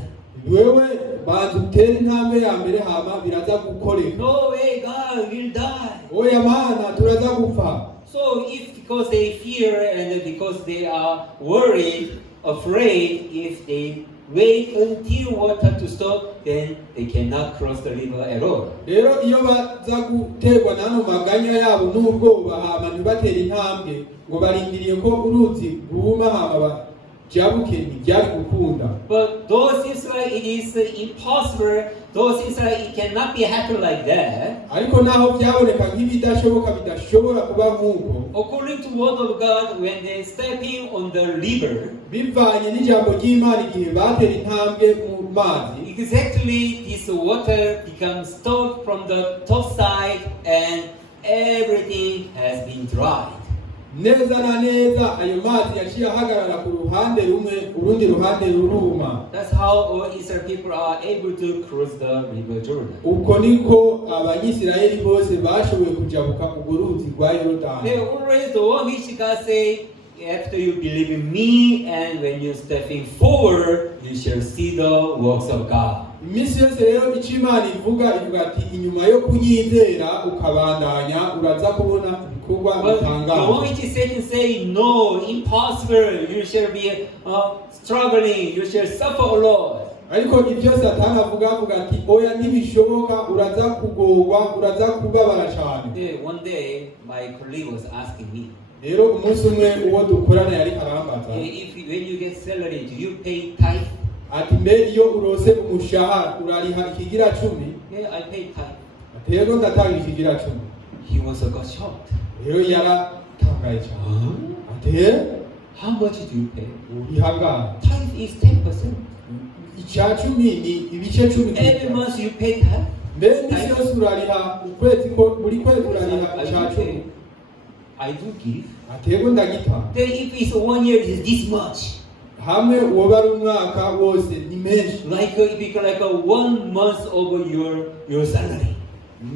Wewe banza utere intambwe ya mbere hama biraza gukoreka. No way, God will die. Oya mana turaza gupfa. So if because they fear and because they are worried, afraid, if they wait until water to stop, then they cannot cross the river at all. Rero iyo baza guterwa n'ano maganya yabo n'ubwoba hama ntibatera intambwe ngo barindiriye ko uruzi rwuma hama jabuke ntibyari gukunda. But those seems like it is impossible, those seems like it cannot be happen like that. Ariko naho byaboneka nk'ibidashoboka bidashobora kuba nk'uko, According to word of God, when they stepping on the river, bivanye n'ijambo ry'Imana igihe batera intambwe mu mazi, exactly this water becomes stopped from the top side and everything has been dried. neza na neza ayo mazi yaciye ahagarara ku ruhande rumwe, urundi ruhande ruruma. That's how all Israel people are able to cross the river Jordan. Uko niko abanyisirayeli bose bashoboye kujabuka urwo ruzi rwa Yorodani. They always the one which God say, after you believe in me and when you're stepping forward, you shall see the works of God. Iminsi yose rero icyo Imana ivuga ati inyuma yo kunyizera ukabandanya uraza kubona ibikorwa bitangaje. The one which is Satan say, no, impossible, you shall be struggling, you shall suffer a lot. Ariko ibyo Satani avuga ati oya ntibishoboka, uraza kugorwa, uraza kubabara cyane. One day my colleague was asking me, rero umunsi umwe uwo dukorana yari karambaza, when you get salary, do you pay tithe? ati mbe iyo urose umushahara urariha ikigira 10? Yeah, I pay tithe. Ati rero ndatanga ikigira 10. He was got shocked. Rero yaratangaye cyane. Ati how much do you pay? Uriha Tithe is 10%. icya 10 ni ibice 10. Every month you pay tithe. Mbe n'isi yose urariha ukwezi ko buri kwezi urariha icya 10. I do give. Ati rero ndagita. Then if it's 1 year, it is this much. Hamwe woba ari umwaka wose ni menshi. Like if you like 1 month over your salary.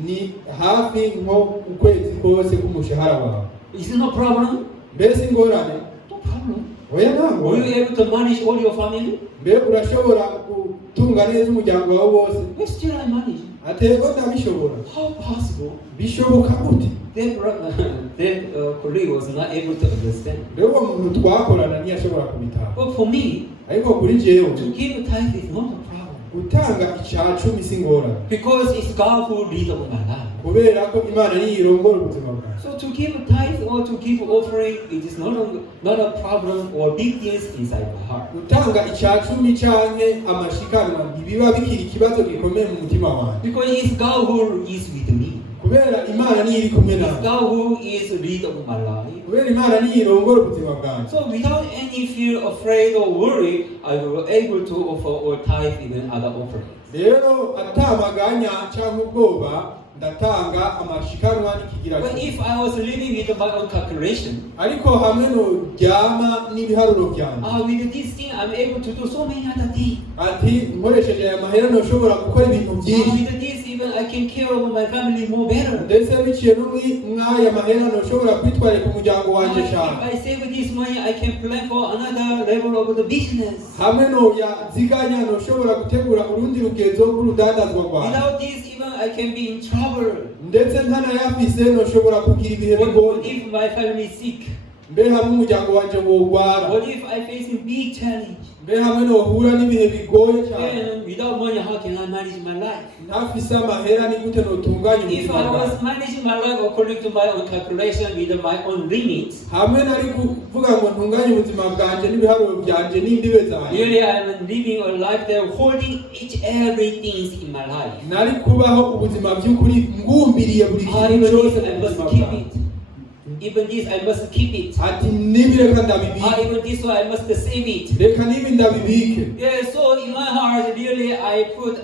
Ni hafi nko ukwezi kose k'umushahara wawe. Is it no problem? Mbese ingorane? No problem. Oya ntabwo. Were you able to manage all your family? Mbe urashobora gutunga neza umuryango wawe wose? Yes, still I manage. Atego ndabishobora. How possible? Bishoboka gute? Then colleague was not able to understand. Rero umuntu twakorana ntiyashobora kubitaha. But for me, ariko kuri jewe, to give tithe is not a problem. Gutanga icya 10 si ingorane. Because it's God who leads over my life. Kubera ko Imana niyo irongora ubuzima bwawe. So to give tithe or to give offering, it is not a problem or big deals inside my heart. Gutanga icya 10 canke amashikanwa ntibiba bikiri ikibazo gikomeye mu mutima wawe. Because it's God who is with me. Kubera Imana niyo iri kumwe nawe. It's God who is the lead of my life. Kubera Imana niyo irongora ubuzima bwawe. So without any fear, afraid or worry, I will able to offer or tithe even other offerings. Rero atamaganya cyangwa ubwoba ndatanga amashikanwa n'ikigira. But if I was living with my own calculation, ariko hamwe no ryama n'ibiharuro byanjye, with this thing I'm able to do so many other things. ati nkoresheje aya mahera ntushobora gukora ibintu byinshi. With this even I can care of my family more better. Ndetse biciye no mwaya mahera ntushobora kwitwarira ku muryango wanjye cyane. If I save this money, I can plan for another level of the business. Hamwe no yaziganya ntushobora gutegura urundi rugezo rw'urudandazwa rwawe. Without this even I can be in trouble. Ndetse ntanayafise ntushobora kugira ibihe bigoye. What if my family is sick? Mbe hamwe umuryango wanjye wogwara. What if I face a big challenge? Mbe hamwe nohura n'ibihe bigoye cyane. And without money, how can I manage my life? Ntafise amahera ni gute notunganya If ubuzima I bwawe. was managing my life according to my own calculation with my own limits, hamwe nari kuvuga ngo ntunganye ubuzima bwanjye n'ibiharuro byanjye n'imbibe zanjye, really I am living a life that holding each everything in my life. nari kubaho ubuzima by'ukuri ngumbiriye buri kintu cyose I mu must buzima keep bwanjye. it. Even this I must keep it. Ati nibi reka ndabibike. Even this one I must save it. Reka nibi ndabibike. Yeah, so in my heart, really, I put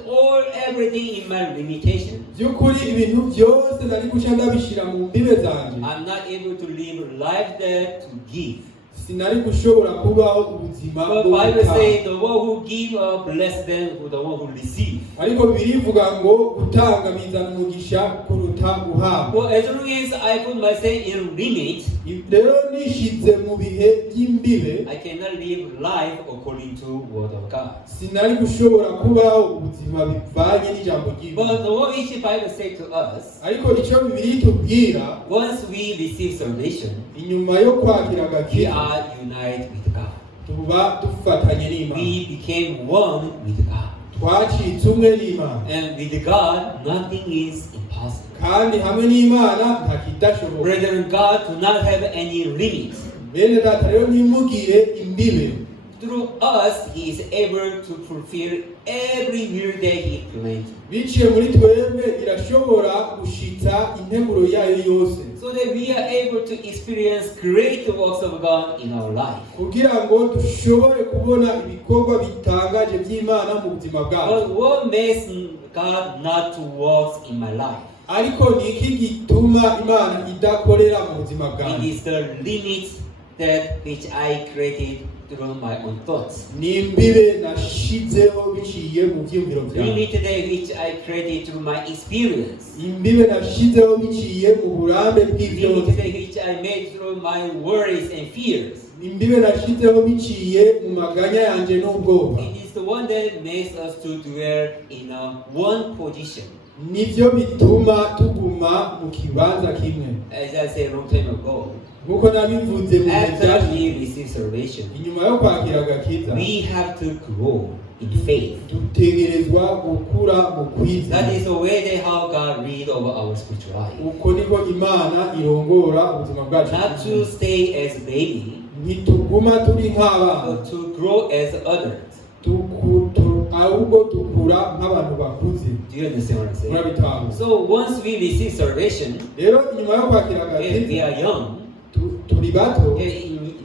everything in my limitation. By'ukuri ibintu byose nari guca ndabishira mu mbibe zanjye. I'm not able to live life there to give. Sinari gushobora kubaho ubuzima But Bible say the one who give bless them the one who receive. ariko birivuga ngo gutanga bizana umugisha kuruta guhabwa. Well, as long as I put myself in limit, rero nishize mu bihe by'imbibe, I cannot live life according to word of God. sinari gushobora kubaho ubuzima bivanye n'ijambo ry'Imana. But the word which the Bible say to us, ariko icyo Bibiliya itubwira, once we receive salvation, inyuma yo kwakira we agakiza are united with God. tuba dufatanye n'Imana. We became one with God. Twacitse umwe n'Imana. And with God, nothing is impossible. Kandi hamwe n'Imana nta kidashoboka. Brethren, God do not have any limits. Bene data rero ntimugire imbibe. Through us, He is able to fulfill every will that He planned. Biciye muri twebwe irashobora gushitsa integuro yayo yose. So that we are able to experience great works of God in our life. Kugira ngo dushobore kubona ibikorwa bitangaje by'Imana mu buzima bwacu. But what makes God not to work in my life? Ariko ni iki gituma Imana idakorera mu buzima It bwacu? is the limits that which I created through my own thoughts. Ni imbibe nashizeho biciye mu byiyumviro byanjye. Limit that which I created through my experience. Imbibe nashizeho biciye mu burambe bw'ibyo. Limit that which I made through my worries and fears. Imbibe nashizeho biciye mu maganya yanjye n'ubwoba. It is the one that makes us to dwell in one position. Nibyo bituma tuguma mu kibanza kimwe. As I said a long time ago, Nkuko nabivuze mu after byashize, we receive salvation, inyuma yo kwakira agakiza we have to grow in faith. dutegerezwa gukura mu That kwizera. is the way that how God read over our spiritual life. Uko niko Imana irongora ubuzima bwacu. Not to stay as baby, Ntituguma turi nk'abana, but to grow as adults. ahubwo dukura nk'abantu bakuze. Do you understand what I'm saying? Murabitahura. So once we receive salvation, Rero inyuma yo kwakira when we agakiza are young, turi bato,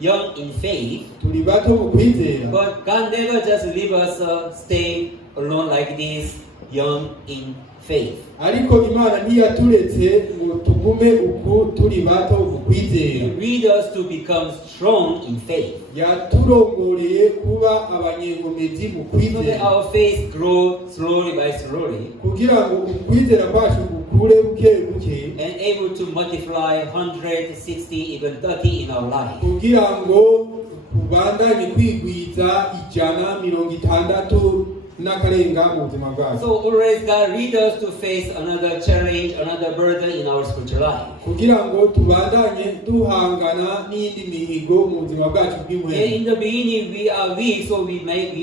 young in faith, turi bato mu kwizera. but God never just leave us stay alone like this, young in faith. Ariko Imana ntiyaturetse ngo tugume uku turi bato mu He kwizera. lead us to become strong in faith, Yaturongoreye kuba abanyenkomezi mu so that kwizera, our faith grow slowly by slowly, kugira ngo ukwizera kwacu gukure buke buke, and able to multiply 100, 60, even 30 in our life. kugira ngo kubandanye kwigwiza 160 n'akarenga mu buzima bwacu. So always God lead us to face another challenge, another burden in our spiritual life. Kugira ngo tubandanye duhangana n'indi mihigo mu buzima bwacu bw'impwemu. In the beginning we are weak, so we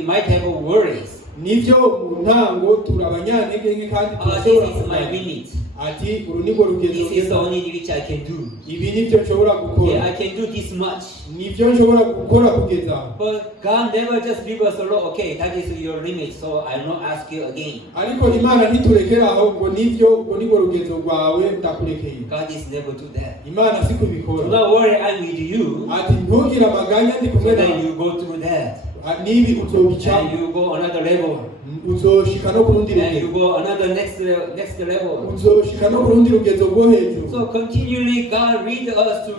might have worries. Nivyo mu ntango turi abanyantege nke kandi This turashobora is my kumenya limit. ati uru nirwo rugezo This is the ngeza. only which I can do. Ibi nivyo nshobora Yeah, gukora, I can do this much. nivyo nshobora gukora kugeza aho. But God never just leave us alone. Okay, that is your limit, so I'll not ask you again. Ariko Imana ntiturekera aho ngo nivyo ngo nirwo rugezo rwawe ndakurekeye. God is never do that. Imana si Do kubikora. not worry, I'm with you. Ati ntugire amaganya ndi So kumwe then nawe. you go through that. Nibi uzobicamo, And you go another level. uzoshika no ku rundi And you rugezo, go another next level. uzoshika no ku rundi rugezo rwo hejuru. So continually God lead us to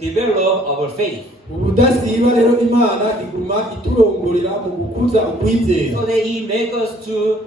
develop our faith, Ubudasiba rero Imana iguma iturongorera mu gukuza ukwizera, so that He make us to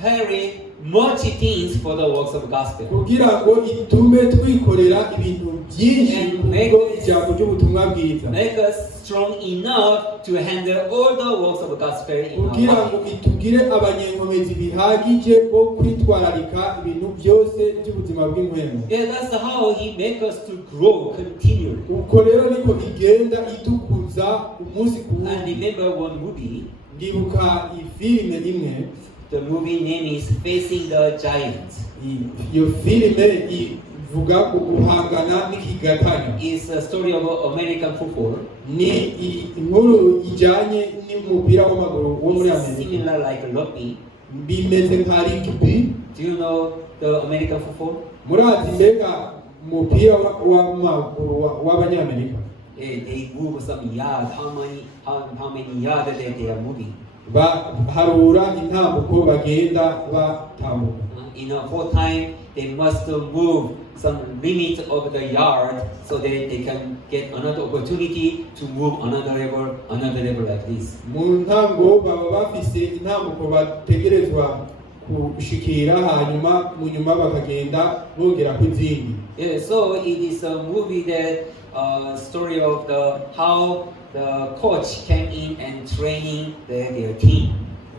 carry much things for the works of gospel. kugira ngo itume twikorera ibintu byinshi And kubwo make us- ijambo ry'ubutumwa bwiza, Make us strong enough to handle all the works of gospel in our kugira ngo life. itugire abanyenkomezi bihagije bo kwitwararika ibintu byose by'ubuzima bw'impwemu. Yeah, that's how He make us to grow continually. Uko rero niko igenda idukuza umunsi ku And wundi. remember one movie. Ndibuka ifilime imwe, The movie name is Facing the Giants. iyo filime ivuga ku guhangana n'ikigatanya. It's a story of American football. Ni inkuru ijyanye n'umupira w'amaguru wo muri It's Amerika. similar like rugby. Bimeze nka rugby. Do you know the American football? Murazi mbega umupira w'amaguru w'abanyamerika, They move some yards. How many yards that they are moving? baharura intambuko bagenda batambuka. In a full time, they must move some limit of the yard so that they can get another opportunity to move another level like this. Mu ntango baba bafise intambuko bategerezwa gushikira, hanyuma mu nyuma bakagenda bongera ku zindi. Yeah, so it is a movie that story of how the coach came in and training their team.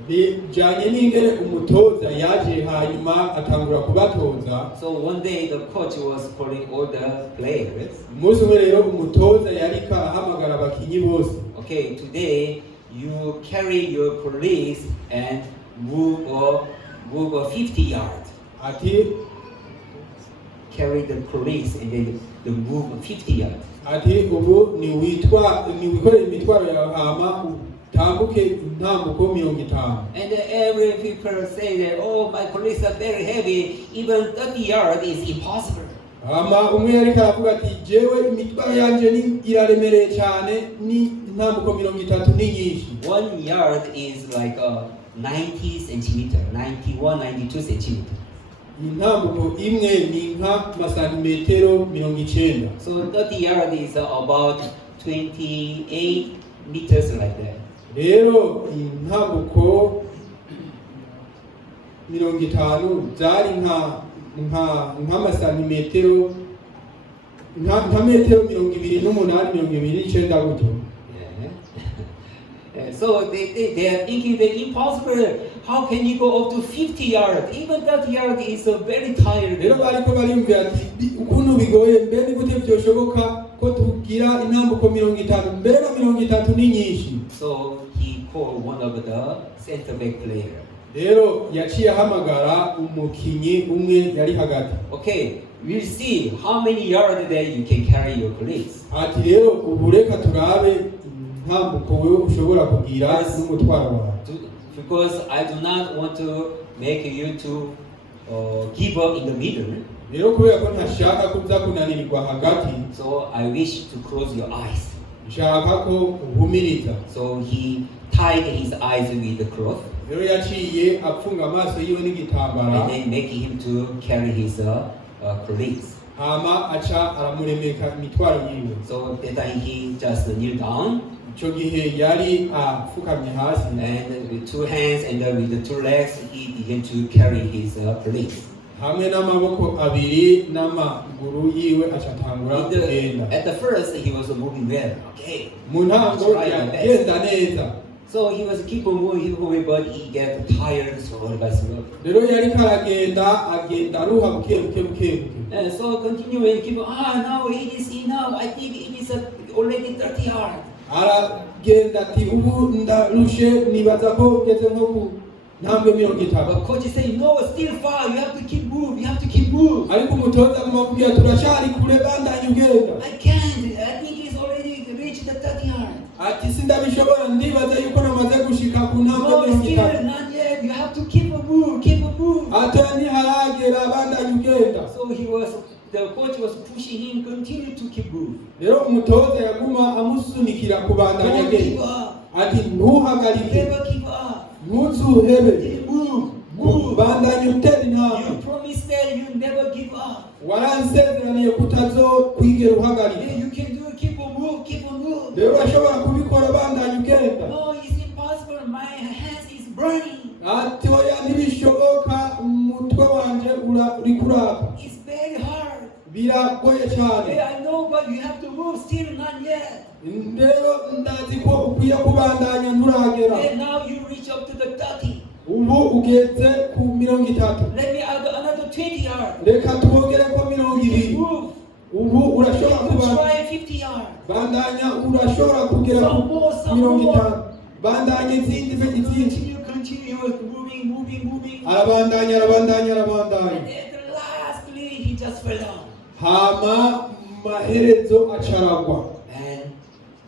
Bijanye n'ingene umutoza yaje hanyuma atangura kubatoza. So one day the coach was calling all the players. Umunsi umwe rero umutoza yarika ahamagara abakinyi bose. Okay, today you carry your police and move 50 yards. ati Carry the police and then you move 50 yards. ati ubu ni wikorera imitwaro yawe hama utambuke intambuko 50. And every people say that, oh, my police are very heavy, even 30 yards is impossible. Hama umwe yariko aravuga ati jewe imitwaro yanje ni iraremereye cyane, ni intambuko 30 ni nyinshi. 1 yard is like 90 centimeter, 91, 92 centimeter. Intambuko imwe ni nka masantimetero 90. So 30 yard is about 28 meters like that. Rero intambuko 50 zari nka masantimetero nka metero 28 29 gutyo. So they are thinking that impossible. How can you go up to 50 yards? Even 30 yards is very tired. Rero bariko barimvira ati ukuntu bigoye mbe ni gute byoshoboka ko tugira intambuko 50 mbere na 30 ni nyinshi. So he called one of the center back player. Rero yaciye ahamagara umukinyi umwe yari hagati. Okay, we'll see how many yards that you can carry your police. Ati rero ubu reka turabe intambuko wewe ushobora kugira n'umutwaro wawe. Because I do not want to make you to give up in the middle. Rero kubera ko ntashaka kuza kunanirirwa hagati. So I wish to close your eyes. Nshaka ko uhumiriza. So he tied his eyes with the cloth. Rero yaciye apfunga amaso yiwe n'igitambara. And then making him to carry his police. Hama aca aramuremeka imitwaro yiwe. So that time he just kneel down. Ico gihe yari afukamye hasi. And with 2 hands and with the 2 legs he began to carry his police. Hamwe n'amaboko abiri n'amaguru yiwe acatangura kugenda. At the first he was moving well. Okay. Mu ntango yagenda neza. So he was keep on moving, but he get tired slowly by slowly. Rero yari agenda aruha buke. And so continuing keep now it is enough. I think it is already 30 yards. Aragenda ati ubu ndarushe nibaza ko ngeze nko ku ntambwe 50. But coach is saying no, still far. You have to keep moving. You have to keep moving. Ariko umutoza kumubwira turashari kure bandanye ugenda. I can't. I think he's already reached the 30 yards. Ati sindabishobora ndibaza yuko namaze gushika ku ntambwe 50. Not yet. You have to keep a move. Keep a move. Atani haragera bandanye ugenda. So the coach was pushing him continue to keep moving. Rero umutoza yaguma amusunikira kubandanya agenda. Ati ntuhagarike. Never give up. Ntuzuhebe. Move. Bandanye utera intambwe. You promised that you never give up. Waransezeraniye kutazo kwigera uhagarika. You can do it. Keep on move. Keep on move. Rero ashobora kubikora bandanye ugenda. No, it's impossible. My hands is burning. Ati oya ntibishoboka umutwe wanje uri kuraka. It's very hard. Biragoye cyane. Yeah, I know, but you have to move. Still not yet. Rero ndazi ko ukwiye kubandanya nturagera. And now you reach up to the 30. Ubu ugeze ku 30. Let me add another 20 yards. Reka tubongere ko 20. Move. Ubu urashobora Try 50 yards. bandanya urashobora kugera ku 50. Bandanye izindi Continue moving. Arabandanya. And then lastly he just fell down. Hama maherezo acaragwa. And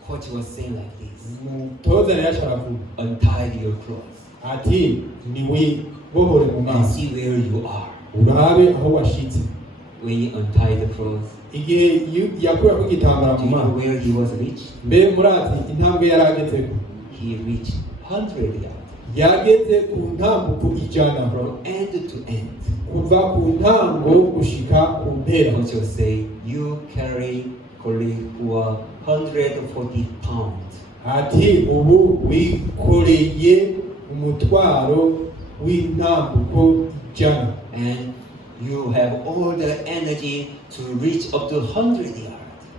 coach was saying like this. Umutoza yasharavuga. Untie your clothes. Ati niwe bohore mu And maso. see where you are. Urabe aho washitse. When you untie the clothes. Igihe yakura ko gitambara Do mu you know maso. where he was reached? Mbe murazi intambwe yaragezeko. He reached 100 yards. Yageze ku ntambuko 100 From end to end. kuva ku ntango gushika ku mpera. Coach will say, you carry colleague who are 140 pounds. Ati ubu wikoreye umutwaro w'intambuko 100. And you have all the energy to reach up to 100 yards.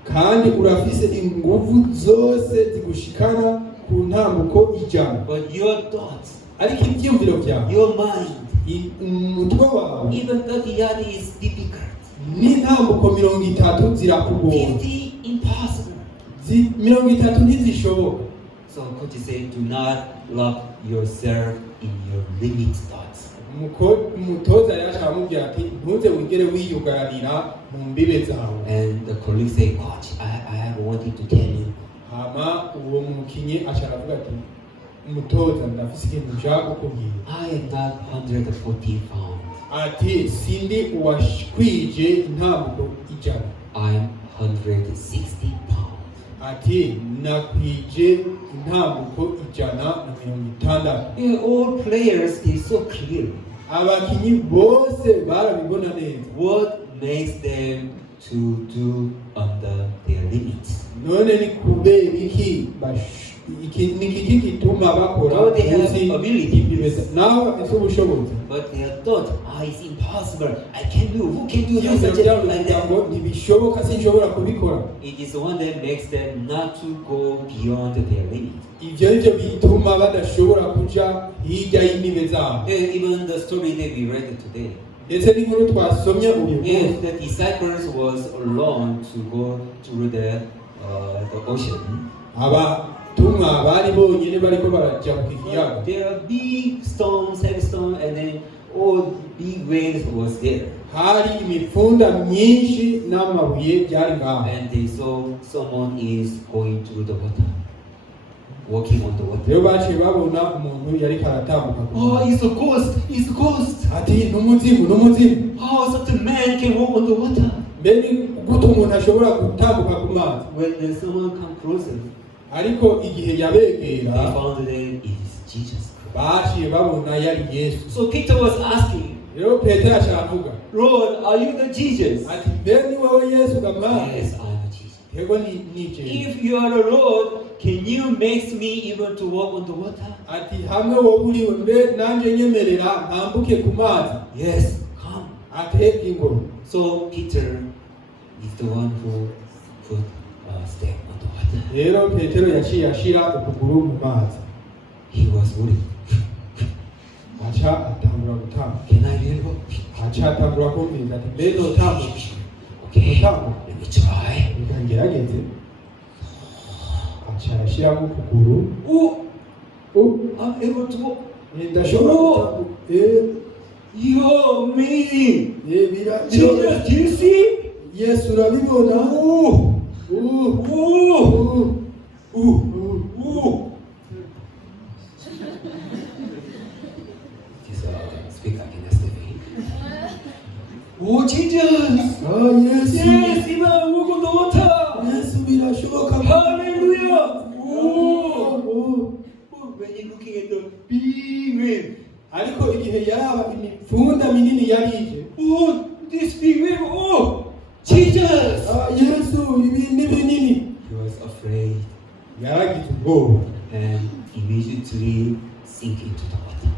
Kandi urafise inguvu zose zigushikana ku ntambuko 100. But your thoughts, Ariko ibyumviro byawe, your mind, umutwe wawe, even 30 yards is difficult. n'intambuko 30 zirakugoye. 50 impossible. 30 ntizishoboka. So coach is saying, do not lock yourself in your limit thoughts. umutoza yaje aramubwira ati ntuze wigere wiyugarira mu mbibe zawe. And the colleague say, coach, I have wanted to tell you. Hama uwo mukinyi aca aravuga ati umutoza ndafise ikintu nshaka kukubwira. I am not 140 pounds. Ati sindi uwashikwije intambuko ijana. I am 160 pounds. Ati nakwije intambuko ijana na 60. Yeah, all players is so clear. Abakinyi bose barabibona neza. What makes them to do under their limits? None ni kubera iki iki gituma bakora God, they have ability. Nawe ese ubushobozi. But they are thought, it's impossible. I can't do. Who can do this like that? Ntibishoboka sinshobora kubikora. It is the one that makes them not to go beyond their limits. Ivyo nivyo bituma badashobora kuja hirya y'imbibe zabo. Even the story that we read today. Ndetse n'inkuru twasomye uyu Yes, munsi. the disciples was alone to go through the ocean. Abatumwa bari bonyene bariko baraja ku kiyaga. There are big storms, heavy storms, and then all big waves was there. Hari imifunda myinshi n'amabuye byari ngaho. And they saw someone is going through the water, walking on the water. Rero baciye babona umuntu yari karatambuka. It's a ghost! It's a ghost! Ati n'umuzimu. How such a man can walk on the water? Mbere gute umuntu ashobora gutambuka ku mazi? When someone come closer, ariko igihe yabegera they found that it is Jesus. baciye babona yari Yesu. So Peter was asking, Rero Petero acavuga, Lord, are you the Jesus? ati mbere ni wowe Yesu gamana? Yes, I am Jesus. Yego ni Jesu. If you are the Lord, can you make me able to walk on the water? Ati hamwe wowe uriwe mbe nanje nyemerera ntambuke ku mazi. Yes, come. Ate ingoro. So Peter is the one who could step on the water. Rero Petero yaciye ashira ukuguru mu mazi. He was worried. Aca atangura gutambuka. Can I really walk? Aca atangura kumvira ati mbere notambuka. Okay, let me try. Reka ngerageze. Aca arashiramo ukuguru. I'm able to walk. Ndashobora gutambuka. You're amazing. Jesus, do you see? Yesu urabibona? Speak like an STV. Oh, Jesus! Yes! Yes, even I walk on the water! Yesu birashoboka. Hallelujah! When you're looking at the big wave. Ariko igihe yaraba imifunda minini yarije. This big wave! Jesus! Yesu ibindi binini. He was afraid. Yaragize ubwoba. And immediately sink into the water.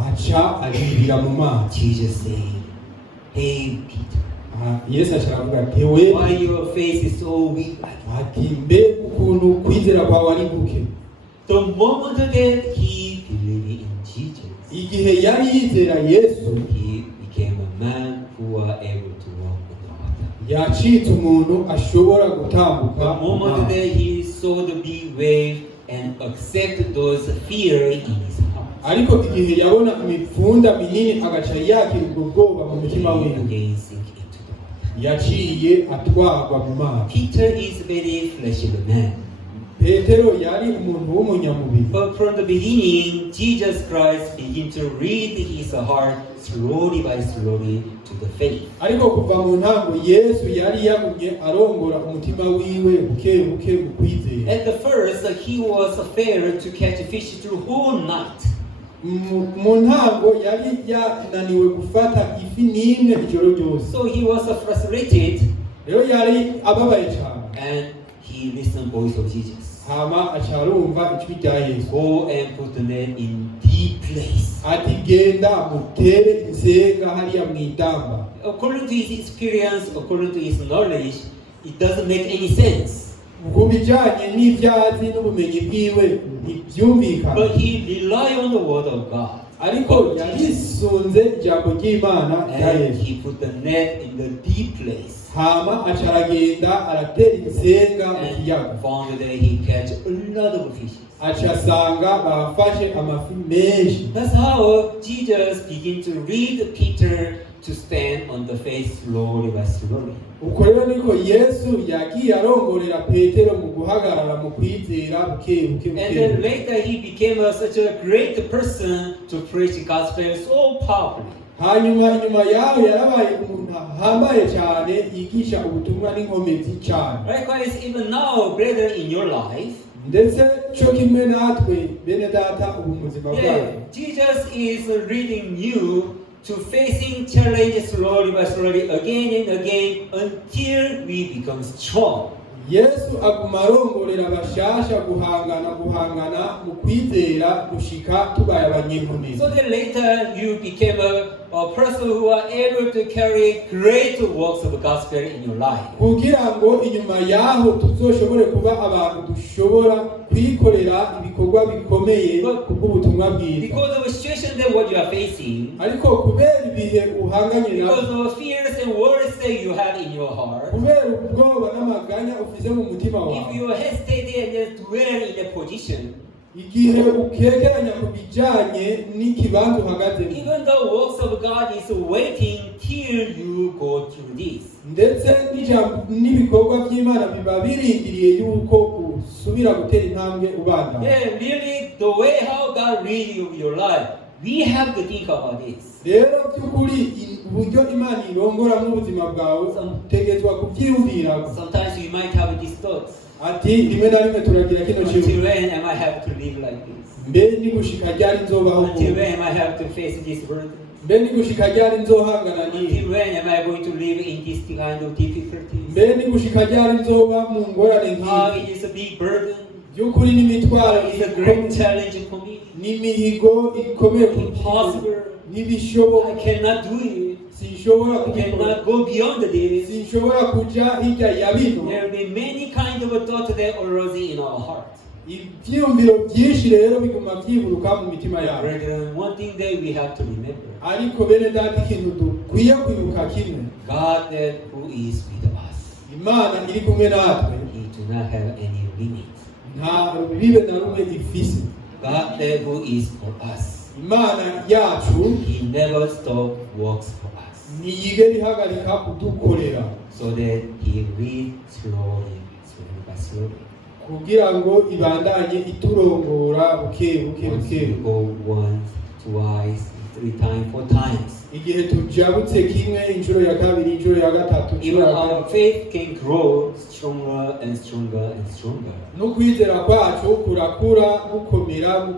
Aca aribira mu mazi. Jesus said, hey Peter. Yesu asharavuga ati we. Why your face is so weak? Ati mbe ukuntu kwizera kwawe ari guke. The moment that he believed in Jesus, igihe yari yizera Yesu, he became a man who was able to walk on the water. Yacitse umuntu ashobora gutambuka. The moment that he saw the big wave and accepted those fear in his heart. Ariko igihe yabona imifunda minini agaca yakira ubwo bwoba mu mutima wiwe. Again sink into the water. Yaciye atwarwa mu mazi. Peter is a very fleshy man. Petero yari umuntu w'umunyamubiri. But from the beginning, Jesus Christ began to read his heart slowly by slowly to the faith. Ariko kuva mu ntango Yesu yari yagumye arongora umutima wiwe buke buke mu kwizera. At the first, he was afraid to catch fish through whole night. Mu ntango yari yananiwe gufata ifi n'imwe ijoro ryose. So he was frustrated. Rero yari ababaye cyane. And he listened voice of Jesus. Hama acharumva ijwi rya Yesu. Go and put the net in deep place. Ati genda mutere insenga hariya mw'idamba. According to his experience, according to his knowledge, it doesn't make any sense. Ku bijyanye n'ibyazi n'ubumenyi bwiwe ntibyumvikana. But he relied on the word of God. Ariko yarisunze ijambo ry'Imana rya And Yesu. he put the net in the deep place. Hama acaragenda aratera insenga mu And kiyaga. found that he catch a lot of fishes. achasanga bafashe amafi menshi. That's how Jesus began to lead Peter to stand on the face slowly by slowly. Uko rero niko Yesu yagiye arongorera Petero mu guhagarara mu kwizera buke buke buke. And then later he became such a great person to preach the gospel so powerfully. Hanyuma inyuma yaho yarabaye umuntu ahambaye cyane yigisha ubutumwa n'inkomezi cyane. Likewise, even now, brother, in your life, ndetse cyo kimwe natwe bene data ubu muzima bwawe. Jesus is leading you to facing challenges slowly by slowly, again and again, until we become strong. Yesu aguma arongorera abashasha guhangana mu kwizera gushika tubaye abanyemuneza. So then later you became a person who are able to carry great works of the gospel in your life. Kugira ngo inyuma yaho tuzoshobore kuba abantu dushobora kwikorera ibikorwa bikomeye kubw'ubutumwa bwiza. Because of the situation that what you are facing, ariko kubera ibihe uhanganye because of the fears and worries that you have in your heart, kubera ubwoba n'amaganya ufite mu mutima wawe, if you hesitate and just dwell in a position, igihe ukegeranya ku bijanye n'ikibanza uhagaze, even the works of God is waiting till you go through this. ndetse n'ibikorwa by'Imana biba birindiriye yuko usubira gutera intambwe ubanda. Yeah, really, the way how God leads your life, we have to think about this. Rero by'ukuri uburyo Imana irongora mu buzima bwawe utegetswa kubyiyumvira. Sometimes you might have these thoughts. Ati rimwe na rimwe turagira kino kintu. Until when am I have to live like this? Mbe ni gushika ryari nzobaho? Until when am I have to face this burden? Mbe ni gushika ryari nzohangana n'iyi? Until when am I going to live in this kind of difficulties? Mbe ni gushika ryari nzoba mu ngorane nk'iyi? It is a big burden. By'ukuri n'imitwaro It's a great challenge for me. n'imihigo ikomeye Impossible. n'ibishoboka. I cannot do it. Sinshobora I kubikora. cannot go beyond this. Sinshobora kuja hirya ya bino. There will be many kinds of thoughts that arose in our heart. Ibyiyumviro byinshi rero biguma byiburuka mu mitima yawe. Brethren, one thing that we have to remember, ariko bene data ikintu dukwiye kwibuka kimwe, God that who is with us, Imana iri kumwe natwe He do not have any limit. nta bibe na rumwe ifise. God that who is for us, Imana yacu He never stop works for us, ntiyigera ihagarika kudukorera, so that He leads slowly by slowly. kugira ngo ibandanye iturongora buke buke Once buke. you go once, twice, 3 times, 4 times, igihe tujabutse kimwe, inshuro ya kabiri, inshuro ya gatatu, even our faith can grow stronger and stronger and stronger. n'ukwizera kwacu kurakura gukomera.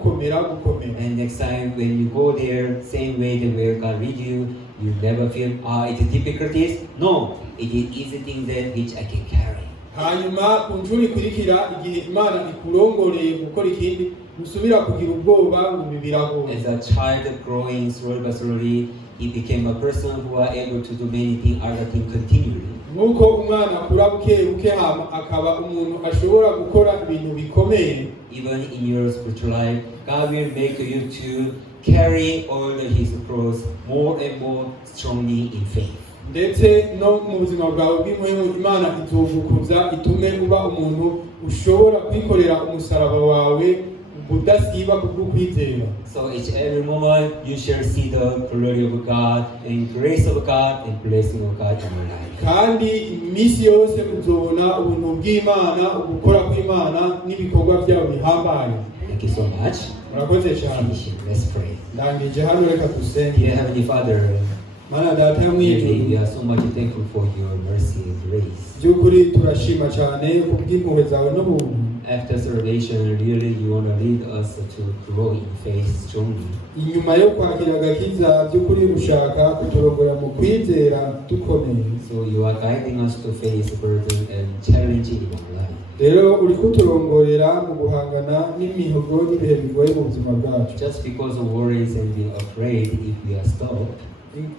And next time when you go there, same way that where God lead you, you never feel, it's difficulties. No, it is easy things that which I can carry. hanyuma ku nshuro ikurikira igihe Imana ikurongoreye gukora ikindi usubira kugira ubwoba ngo ibi biragoye. As a child growing slowly by slowly, he became a person who are able to do many things, other things continually. Nuko umwana akura buke buke hama akaba umuntu ashobora gukora ibintu bikomeye. Even in your spiritual life, God will make you to carry all His cross more and more strongly in faith. Ndetse no mu buzima bwawe bw'impuhwe Imana izogukuza itume uba umuntu ushobora kwikorera umusaraba wawe udasiba kubw'ukwizera. So each every moment you shall see the glory of God and grace of God and blessing of God in your life. Kandi iminsi yose muzobona ubuntu bw'Imana, ugukora kw'Imana n'ibikorwa byawe bihambaye. Thank you so much. Murakoze cyane. Let's pray. Ndangije hano reka dusenge. Dear Heavenly Father, Mana data yo mwijuru, we are so much thankful for your mercy and grace. by'ukuri turashima cyane kubw'impuhwe zawe n'ubuntu. After salvation, really you want to lead us to grow in faith strongly. Inyuma yo kwakira agakiza by'ukuri ushaka kuturongora mu kwizera dukomeye. So you are guiding us to face burden and challenge in our life. Rero uri kuturongorera mu guhangana n'imihigo n'ibihe bigoye mu buzima bwacu. Just because of worries and being afraid, if we are stopped,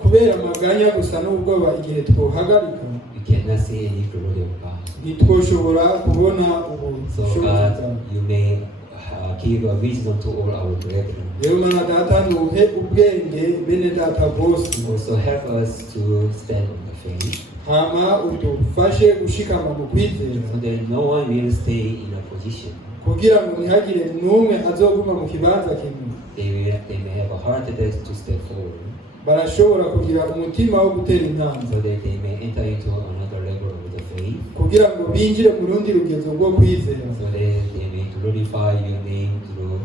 kubera amaganya gusa n'ubwoba igihe twohagarika, we cannot see any glory of God. ntitwoshobora kubona So ubushobozi God, bwawe. you may give a wisdom to all our brethren. Rero Mana data ntuhe ubwenge bene data bose, Also help us to stand on the faith, hama udufashe gushikama mu kwizera, so that no one will stay in a position kugira ngo ntihagire n'umwe azoguma mu kibanza kimwe. They may have a heart that is to step forward. Barashobora kugira umutima wo gutera intambwe. So that they may enter into another level of the faith. Kugira ngo binjire mu rundi rugezo rwo kwizera. So that they may glorify your name through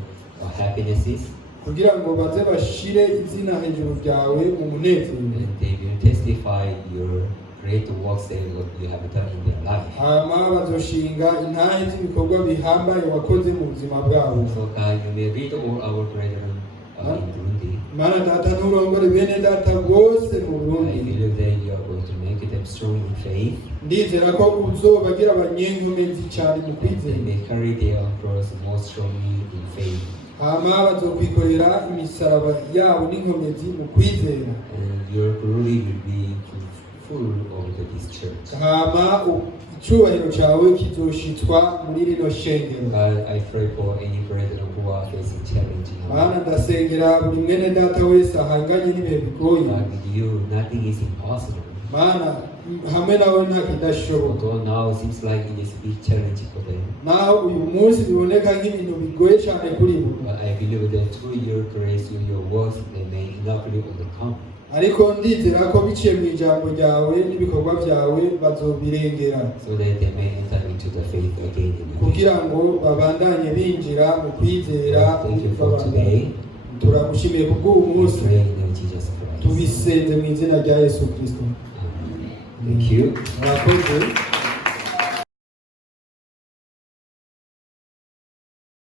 happinesses. Kugira ngo baze bashire izina hejuru ryawe mu munezero. And they will testify your great works that you have done in their life. Hama bazoshinga intahe z'ibikorwa bihambaye wakoze mu buzima bwabo. So God, you may read all our brethren in Burundi. Mana data n'urongore bene data rwose mu I Burundi. believe that you are going to make them strong in faith. Ndizera ko uzobagira abanyenkomezi cyane mu They kwizera. may carry their cross more strongly in faith. Hama bazokwikorera imisaraba yabo n'inkomezi mu kwizera. And your glory will be full over this church. Hama icyubahiro cyawe kizoshitswa muri rino shengero. God, I pray for any brethren who are facing challenging. Mana ndasengera buri mwene data wese ahanganye n'ibihe bigoye. God, with you, nothing is impossible. Mana hamwe nawe nta kidashoboka. Although now it seems like it is a big challenge for them. Naho uyu munsi biboneka nk'ibintu bigoye cyane kuri bo. But I believe that through your grace, through your works, they may eventually overcome. Ariko ndizera ko biciye mu ijambo ryawe n'ibikorwa byawe bazobirengera. So that they may enter into the faith again. Kugira ngo babandanye binjira mu kwizera. Thank you for today. Turagushimiye kubw'uyu munsi. Pray in the name of Jesus Christ. Tubisenze mu izina rya Yesu Kristo. Thank you. Murakoze.